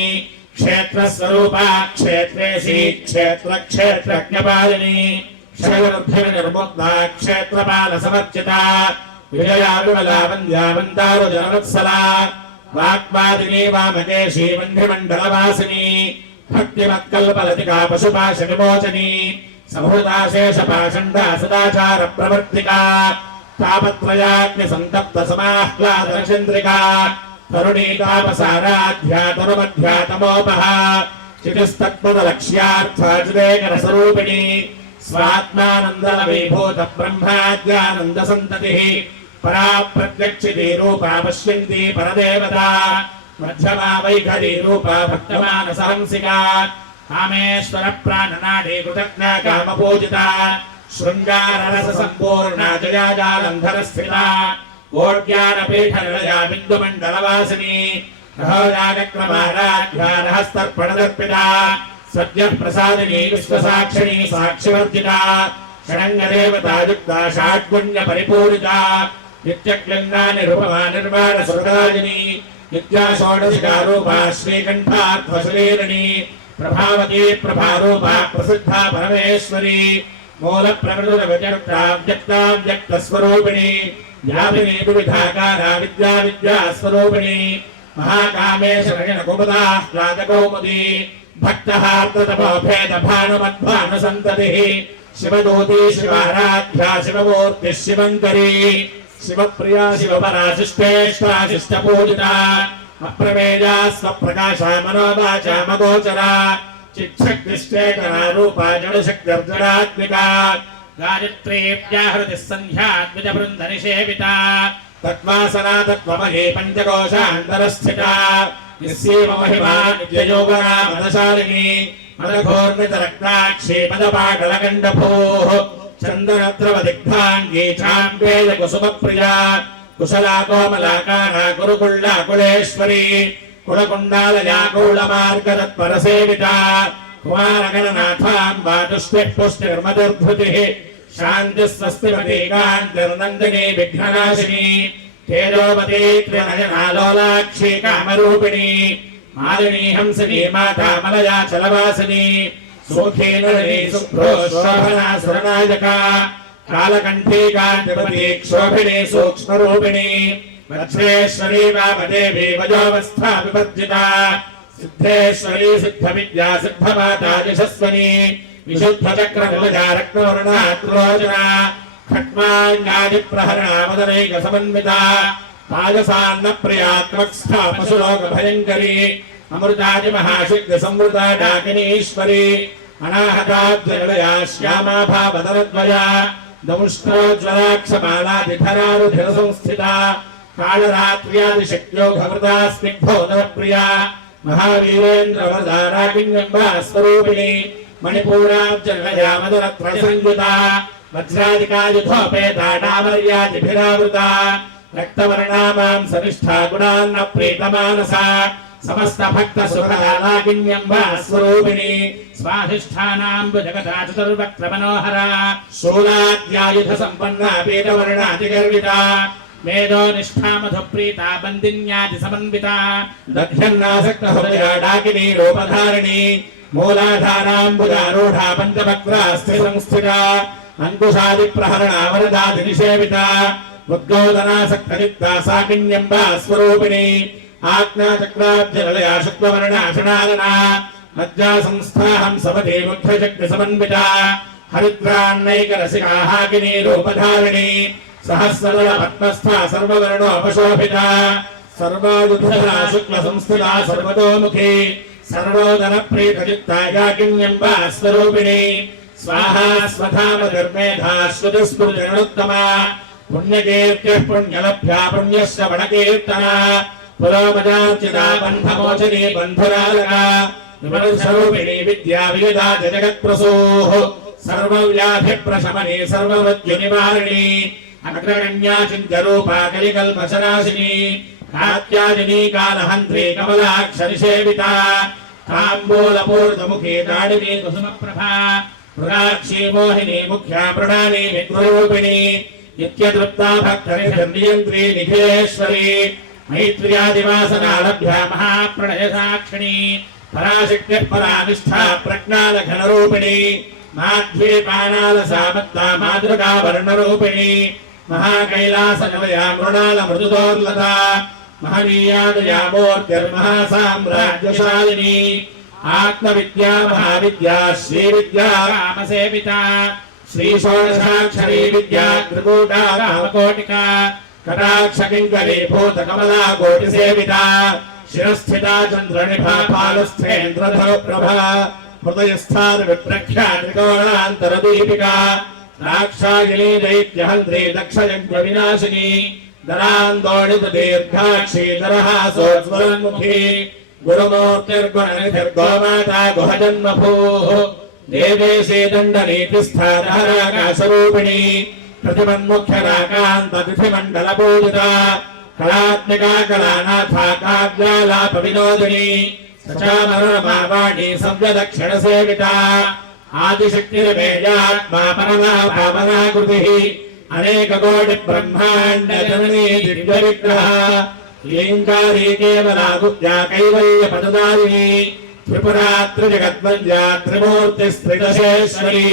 क्षेत्रस्वरूपा क्षेत्रेशी क्षेत्रक्षेत्रज्ञपालिनी क्षयवृद्धिर्निर्मुक्ता क्षेत्रपालसमर्चिता विजया विमला वन्द्या वन्दारुजनवत्सला वाक्वादिनी वामकेशी वह्निमण्डलवासिनी भक्तिमत्कल्पलतिका पशुपाशविमोचनी संहृताशेषपाषण्डा सदाचारप्रवर्तिका तापत्रयाग्निसन्तप्तसमाह्लादनचन्द्रिका तरुणी तापसाराध्या तरुमध्यातमोपहा चितिस्तत्पदलक्ष्यार्थाचिदेकरसरूपिणी स्वात्मानन्दलवीभूतब्रह्माद्यानन्दसन्ततिः परा प्रत्यक्षिती रूपा पश्यन्ती परदेवता मध्यमा वैखरी रूपा भक्तमानसहंसिका कामेश्वर प्राणनाडी कृतज्ञा कामपूजिता शृङ्गाररससम्पूर्णा जया जालन्धरस्थिता कोट्यानपीठनिलया बिन्दुमण्डलवासिनी रहोरागक्रमाराध्या रहस्तर्पणदर्पिता सद्यः प्रसादिनी विश्वसाक्षिणी साक्षिवर्जिता षडङ्गदेवतायुक्ता षाड्गुण्यपरिपूरिता नित्यक्लिन्ना निरुपमा निर्वाणसुरदायिनी नित्या षोडशिका रूपा श्रीकण्ठार्थशरीरिणी प्रभावती प्रभारूपा प्रसिद्धा परमेश्वरी मूलप्रकृतिविचर्ता व्यक्ताव्यक्तस्वरूपिणी व्यापिनी विविधाकारा विद्यास्वरूपिणी महाकामेशकुमुदाह्लादकौमुदी भक्तहार्दतपोभेदभानुमद्भानुसन्ततिः शिवदूती शिवाराध्या शिवमूर्तिः शिवङ्करी शिवप्रिया शिवपराशिष्टेष्टा शिष्टपूजिता अप्रमेया स्वप्रकाशा मनोवाचा मगोचरा चिच्छक्तिश्चेतना रूपा जडशक्तिर्जडात्मिका गायत्री व्याहृतिः सन्ध्या द्विजवृन्दनिषेविता तत्त्वासना तत्त्वमही पञ्चकोशान्तरस्थिता निस्सीममहिमा नित्ययोगना मदशालिनी मदघोर्मितरक्ताक्षी मदपाटलगण्डभूः चन्दनद्रवदिग्धाङ्गी चाम्पेयकुसुमप्रिया कुशला कोमलाकारा कुरुकुल्ला कुलेश्वरी कुलकुण्डालया कुलमार्गतत्परसेविता कुमारगणनाथाम्बा तुष्टिः पुष्टिर्मतिर्धृतिः शान्तिः स्वस्तिमती कान्तिर्नन्दिनी विघ्ननाशिनी तेजोमती त्रिनयनालोलाक्षी कामरूपिणी मालिनी हंसिनी माता मलया चलवासिनी सुखी नलिनी शुभ्रो शोभना सुरनायका कालकण्ठी कान्तिमती क्षोभिणी सूक्ष्मरूपिणी वज्रेश्वरी वामदेवी वयोवस्था विवर्जिता सिद्धेश्वरी सिद्धविद्या सिद्धमाता यशस्वनी विशुद्धचक्रनिलया रत्नवर्णा त्रिलोचना खट्वाङ्गादिप्रहरणा मदनैकसमन्विता पायसान्नप्रियात्मक्स्था पशुलोकभयङ्करी अमृतादिमहासिद्धिसंवृता डाकिनीश्वरी अनाहताब्जनिलया श्यामाभावदनद्वया दंष्ट्रोज्ज्वलाक्षमालादिधरारुधिरसंस्थिता कालरात्र्यादिशक्त्योघवृता स्निग्धोदरप्रिया महावीरेन्द्रवरदा राकिण्यम्बा स्वरूपिणी मणिपूराब्जनिलया मदरत्रयसंयुता वज्रादिकायुधोपेता डामर्यादिभिरावृता रक्तवर्णामां सनिष्ठा गुणान्न प्रीतमानसा समस्त भक्त सुखदालाकिन्यम्बा स्वरूपिणी स्वाधिष्ठानाम्बुजगता चतुर्वक्त्र मनोहरा शूलाद्यायुध सम्पन्ना पीतवर्णादिगर्विता मेधो निष्ठा मधुप्रीता बन्दिन्यादि समन्विता दध्यन्नासक्त हृदया डाकिनी रूपधारिणी मूलाधाराम्बुजारूढा पञ्चवक्त्रास्त्रि संस्थिता अंकुशादिप्रहरणा वरदादिनिषेविता उद्गोदनासक्तचित्ता साकिन्यम्बा स्वरूपिणी आज्ञाचक्राब्जनिलया शुक्लवर्णाशनादना मज्जा संस्थाहं सवती मुख्यशक्तिसमन्विता हरिद्रान्नैकरसिका हाकिनी रूपधारिणी सहस्रदल पद्मस्था सर्ववर्णोपशोभिता सर्वायुधरा शुक्लसंस्थिता सर्वतोमुखी सर्वोदर प्रीतचित्ता याज्ञम्बा स्वरूपिणी स्वाहा स्वधामधर्मेधा श्रुतिस्फुरतिरुत्तमा पुण्यकीर्तिः पुण्यलभ्या पुण्यश्रवणकीर्तना पुरोमजार्चिता बन्धमोचनी बन्धुरालका विमलस्वरूपिणी विद्या विविधा जगत्प्रसूः सर्वव्याधिप्रशमनी सर्वमृत्युनिवारिणी अग्रगण्या चिन्त्यरूपा कलिकल्मषनाशिनी कात्यायनी कालहन्त्री कमलाक्षरिसेविता ताम्बूलपूर्तमुखी दाडिनी कुसुमप्रभा मृगाक्षी मोहिनी मुख्या प्रणाली विग्रूपिणी नित्यतृप्ता भक्तनियन्त्री निखिलेश्वरी मैत्र्यादिवासनालभ्या महाप्रणयसाक्षिणी पराशक्तिः परानिष्ठा प्रज्ञानघनरूपिणी माध्वीपानालसामत्ता मातृका वर्णरूपिणी महाकैलासनिलया मृणालमृदुदोर्लता महनीयादया मूर्तिर्महासाम्राज्यशालिनी आत्मविद्या महाविद्या श्रीविद्या रामसेविता श्रीषोडशाक्षरी विद्या त्रिकूटा रामकोटिका कटाक्षकिङ्करी भूतकमला कोटिसेविता शिरस्थिता चन्द्रनिभा पालस्थेन्द्रधरप्रभा हृदयस्थानविप्रख्या त्रिकोणान्तरदीपिका दाक्षायिनी दैत्यहन्त्री दक्षयज्ञविनाशिनी दरान्दोडितदीर्घाक्षी दरहासोज्ज्वलन्मुखी गुरुमूर्तिर्गुणनिधिर्गोमाता गुहजन्मभूः देवेशे दण्डनीतिस्थानहराकाशरूपिणी प्रतिमन्मुख्यराकान्ततिथिमण्डलपूजिता कलात्मिका कलानाथा काव्यालापविनोदिनी सचामरणमावाणी सव्यदक्षिणसेविता आदिशक्तिर्मेयात्मा परमा पावनाकृतिः अनेककोटिब्रह्माण्डजननी दिव्यविग्रहा लीङ्कारी केवला गुप्त्या कैवल्यपददायिनी त्रिपुरा त्रिजगद्वन्द्या त्रिमूर्तिस्त्रिदशेश्वरी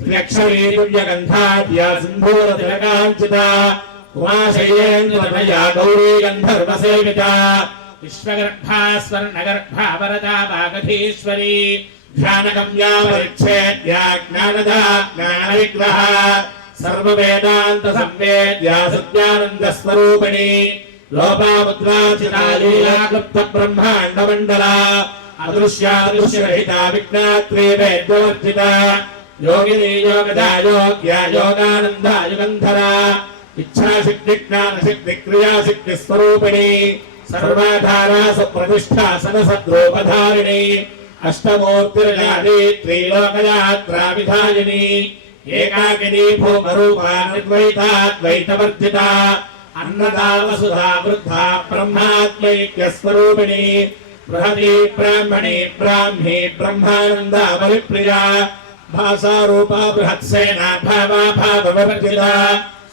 त्र्यक्षरी दिव्यगन्धाढ्या सिन्धूरतिलकाञ्चिता उमाशयेन्द्रतनया गौरी गन्धर्वसेविता विश्वगर्भा स्वर्णगर्भा वरदा वागधीश्वरी ध्यानगम्या परिच्छेद्या ज्ञानदा ज्ञानविग्रहा सर्ववेदान्तसंवेद्या सत्यानन्दस्वरूपिणी लोपामुद्राचिता लीला क्लुप्तब्रह्माण्डमण्डला अदृश्यादृश्यरहिता विज्ञात्री वेद्यवर्जिता योगिनी योगदा योग्या योगानन्दा युगन्धरा इच्छाशक्तिज्ञानशक्तिक्रियाशक्तिस्वरूपिणी सर्वाधारा सुप्रतिष्ठा सनसद्रूपधारिणी अष्टमूर्तिर्जाली त्रिलोकयात्रा विधायिनी एकाकिनी भूमरूपा निर्द्वैताद्वैतवर्जिता अन्नदा वसुधा वृद्धा ब्रह्मात्मैक्यस्वरूपिणी बृहती ब्राह्मणी ब्राह्मी ब्रह्मानन्दा बलिप्रिया भासारूपा बृहत्सेना भावा भाववर्जिता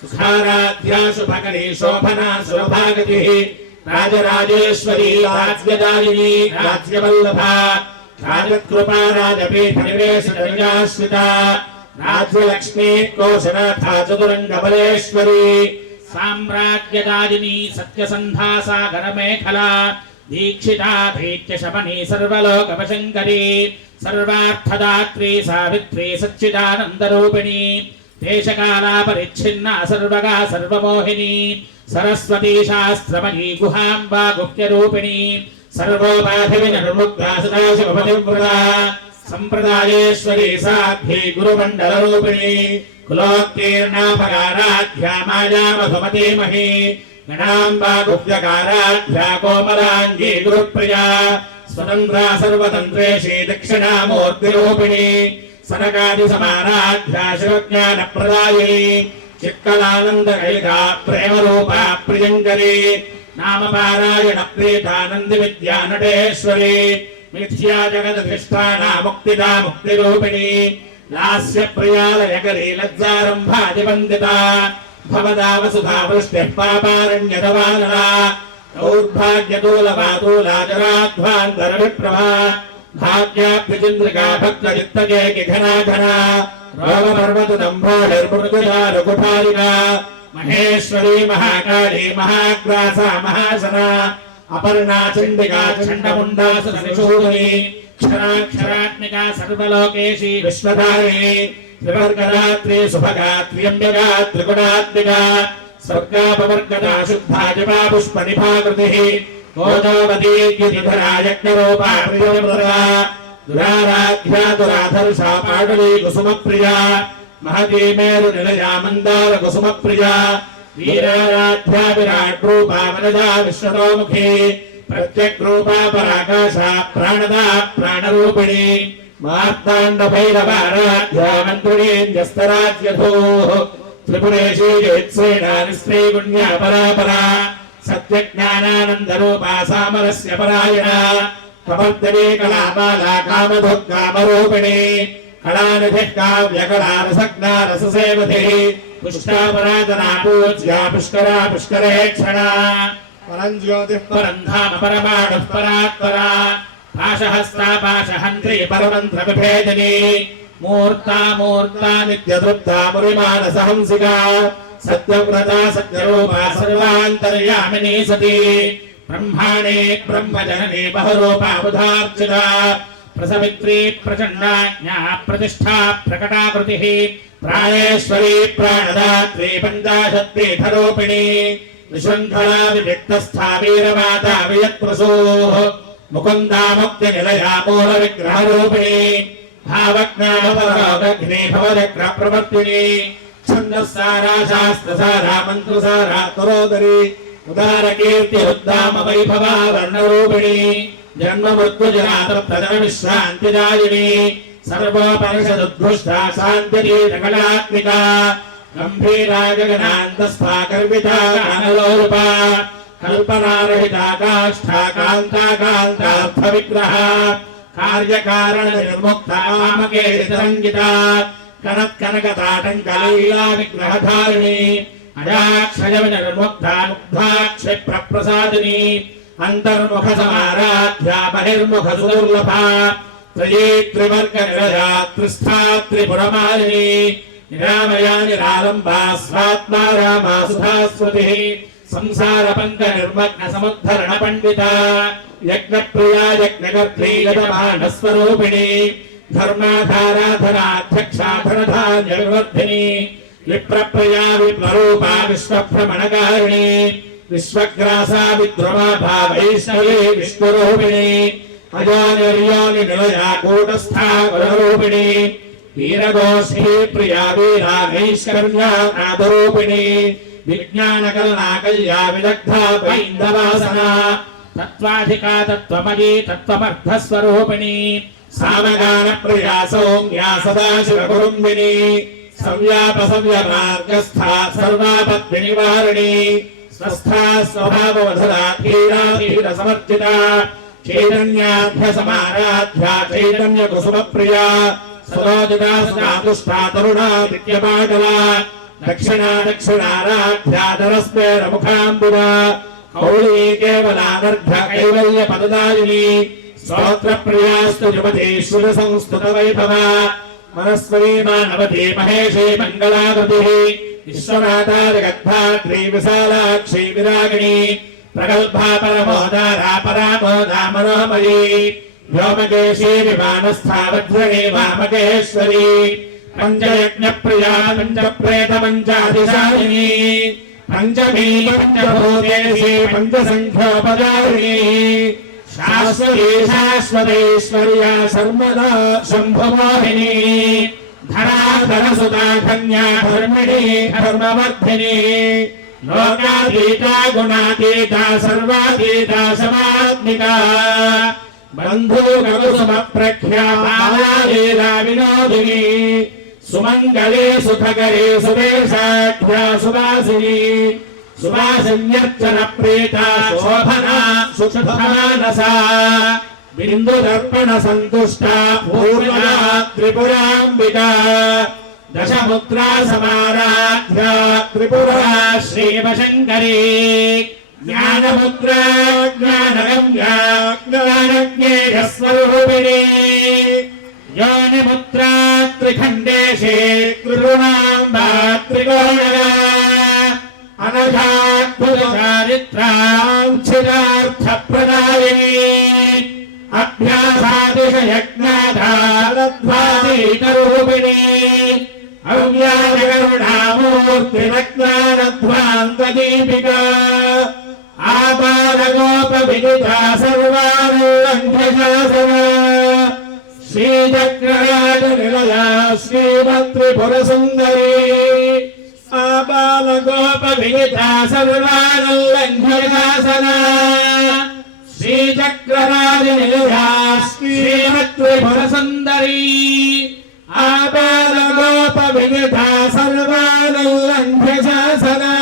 सुखाराध्या शुभकरी शोभना सुरभागतिः राजराजेश्वरी राज्यदायिनी राज्यवल्लभा राजकृपा राजपीठनिवेशनिजाश्रिता राज्यलक्ष्मी कोशनाथा चतुरङ्गबलेश्वरी साम्राज्यदायिनी सत्यसन्धा सागरमेखला दीक्षिता धैत्यशमनी सर्वलोकवशङ्करी सर्वार्थदात्री सावित्री सच्चिदानन्दरूपिणी देशकालापरिच्छिन्ना सर्वगा सर्वमोहिनी सरस्वती शास्त्रमयी गुहाम्बा गुह्यरूपिणी सर्वोपाधिविनिर्मुक्ता सदाशिवपतिव्रता सम्प्रदायेश्वरी साध्वी गुरुमण्डलरूपिणी कुलोत्तीर्णा पराराध्या माया मधुमतीमही गणाम्बा गुह्यकाराध्या कोमलाङ्गी गुरुप्रिया स्वतन्त्रा सर्वतन्त्रेशी दक्षिणामूर्तिरूपिणी सनकादिसमाराध्या शिवज्ञानप्रदायिनी चित्कलानन्दकैका प्रेमरूपा प्रियङ्करी नामपारायणप्रीतानन्दिविद्या नटेश्वरी मिथ्या जगदधिष्ठाना मुक्तिदा मुक्तिरूपिणी लास्यप्रियालयकरी लज्जारम्भादिवन्दिता भवदा वसुधा वृष्टिः पापारण्यदवानरा दौर्भाग्यतूलपातूला जराध्वान्तरविप्रभा भाग्याभ्यचन्द्रिका भक्तचित्तकेकि घना घना रोगपर्वतदम्भोढिर्मृगुजा रघुठारिका महेश्वरी महाकाली महाग्रासा महासना अपर्णा चण्डिका चण्डमुण्डा सदनिषूदिनी क्षराक्षरात्मिका सर्वलोकेशी विश्वधारिणी त्रिवर्गदात्री सुभगात्र्यम्बिका त्रिगुणात्मिका स्वर्गापवर्गदा शुद्धा जपा पुष्पनिभाकृतिः गोदावती यतिधरा यज्ञरूपा प्रियव्रता दुराराध्या दुराधर्षा पाटली कुसुमप्रिया महती मेरुनिलया मन्दार कुसुमप्रिया वीराराध्या विराट रूपा वनजा विश्वतोमुखी प्रत्यग्रूपा पराकाशा प्राणदा प्राणरूपिणी मार्ताण्ड भैरवाराध्या मन्त्रिणीन्यस्तराज्यधूः त्रिपुरेशी जयत्सेनानिस्त्रीगुण्या परापरा सत्यज्ञानानन्दरूपा सामरस्य परायणा कपर्दनी कलामाला कामधुक्कामरूपिणी कलानिधिः काव्यकला रसज्ञा रससेवधिः पुष्टापराधना पूज्या पुष्करा पुष्करेक्षणा परं ज्योतिः परं धाम परमाणुः परात्परा पाशहस्ता पाशहन्त्री परमन्त्रविभेदिनी मूर्ता मूर्ता नित्यतृप्ता मुरिमानसहंसिका सत्यव्रता सत्यरूपा सर्वान्तर्यामिनी सती ब्रह्माणे ब्रह्मजननी बहुरूपा बुधार्चिता प्रसवित्री प्रचण्डाज्ञा प्रतिष्ठा प्रकटाकृतिः प्राणेश्वरी प्राणदात्री पञ्चाशत्पीठरूपिणी विशृङ्खला विविक्तस्था वीरमाता वियत्प्रसूः मुकुन्दा मुक्तिनिलया मूलविग्रहरूपिणी भावज्ञानपरागग्नि भवचक्रप्रवर्तिनी छन्दस्सारा शास्त्रसारा मन्त्रसारा तरोदरी उदारकीर्तिरुद्दाम वैभवा वर्णरूपिणी जन्ममृत्युजनातप्रजनविश्रान्तिदायिनी सर्वोपनिषदुद्घुष्टा शान्तिरीटकलात्मिका गम्भीरा गगनान्तस्था गर्विता गानलोलुपा कल्पनारहिता काष्ठा कान्ता कान्तार्थविग्रहा कार्यकारणनिर्मुक्ता कामकेलितरङ्गिता कनत्कनकताटङ्कलीला विग्रहधारिणी अजाक्षयविनिर्मुक्ता मुग्धाक्षिप्रप्रसादिनी अन्तर्मुखसमाराध्या बहिर्मुखसुदुर्लभा त्रयी त्रिवर्गनिरया त्रिस्था त्रिपुरमालिनी निरामया निरालम्बा स्वात्मा रामा सुधास्मृतिः संसारपङ्कनिर्मग्नसमुद्धरणपण्डिता यज्ञप्रिया यज्ञकर्त्री यजमानस्वरूपिणी धर्माधाराधनाध्यक्षाधनधान्यविवर्धिनी विप्रप्रिया विप्लरूपा विश्वभ्रमणकारिणी विश्वग्रासा विद्रुमाभा वैष्णवी विष्णुरूपिणी अजोनिर्योनिनिलया कूटस्था वररूपिणी वीरघोषी प्रिया वीरा नैष्कर्म्या नादरूपिणी विज्ञानकलनाकल्या विदग्धा वैन्दवासना तत्त्वाधिका तत्त्वमयी तत्त्वमर्थस्वरूपिणी सामगानप्रिया सौम्या सदाशिवकुरुम्बिनी संव्यापसव्यमार्गस्था सर्वापद्विनिवारिणी स्वस्था स्वभाववधुरा धीरा धीरसमर्जिता चैतन्याभ्यसमाराध्या चैतन्यकुसुमप्रिया सरोजिता सदातुष्टा तरुणा नित्यपाटला दक्षिणा दक्षिणाराध्या दरस्मेरमुखाम्बुजा कौली केवलानर्घ्य कैवल्यपददायिनी स्तोत्रप्रियास्तु युवतीश्वरसंस्तुतवैभवा मनस्वरी मानवती महेशी मङ्गलाकृतिः विश्वनाथा जगद्धात्री विशालाक्षी विरागिणी प्रगल्भा परमोदारा परामोदा मनोमयी व्योमकेशी विमानस्था वज्रणी वामकेश्वरी पञ्चयज्ञप्रिया पञ्चप्रेतपञ्चाधिशालिनी पञ्चमी पञ्चभूतेशी पञ्चसङ्ख्योपचारिणी शाश्वती शाश्वतेश्वर्या सर्वदा शम्भुमोहिनी धराधरसुता धन्या धर्मिणी धर्मवर्धिनी लोकातीता गुणातीता सर्वातीता समात्मिका बन्धुककुसुमप्रख्या बालालीला विनोदिनी सुमङ्गले सुखकरे सुदेशाढ्या सुवासिनी सुवासिन्यर्चनप्रीता शोभना सुषुधमानसा बिन्दुदर्पणसन्तुष्टा पूर्णा त्रिपुराम्बिका दशमुद्रा समाराध्या त्रिपुरा श्रीवशङ्करी ज्ञानमुद्रा ज्ञानगम्या ज्ञानज्ञेयस्वरूपिणी योनिमुद्रा त्रिखण्डेशे त्रिगुणाम्बा त्रिकोणगा अनघाद्भुतचारित्राञ्छितार्थप्रदायिनी अभ्यासादिशयज्ञाधारध्वादीतरूपिणी अव्याजकरुणामूर्तिरत्नानध्वान्तदीपिका आपादगोपविदिता सर्वानुलङ्घ्यशासना श्रीचक्रराजनिलया श्रीमत्त्रिपुरसुन्दरी आबालगोपविदिता सर्वानुलङ्घ्यशासना श्रीचक्रराजनिलया श्रीमत्त्रिपुरसुन्दरी आबालगोपविदिता सर्वानुलङ्घ्यशासना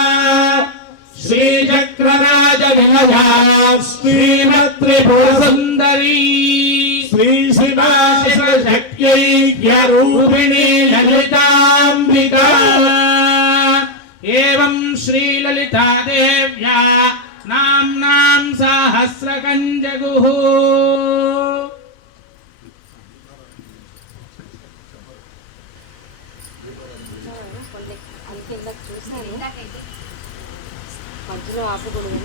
श्रीचक्रराजनिलया श्रीमत्त्रिपुरसुन्दरी श्रीशिवाशिवशक्त्यैक्यरूपिणी ललिताम्बिका एवं श्रीललिता देव्या नाम्नां सहस्रकञ्जगुः మధ్యలో ఆపకూడదు.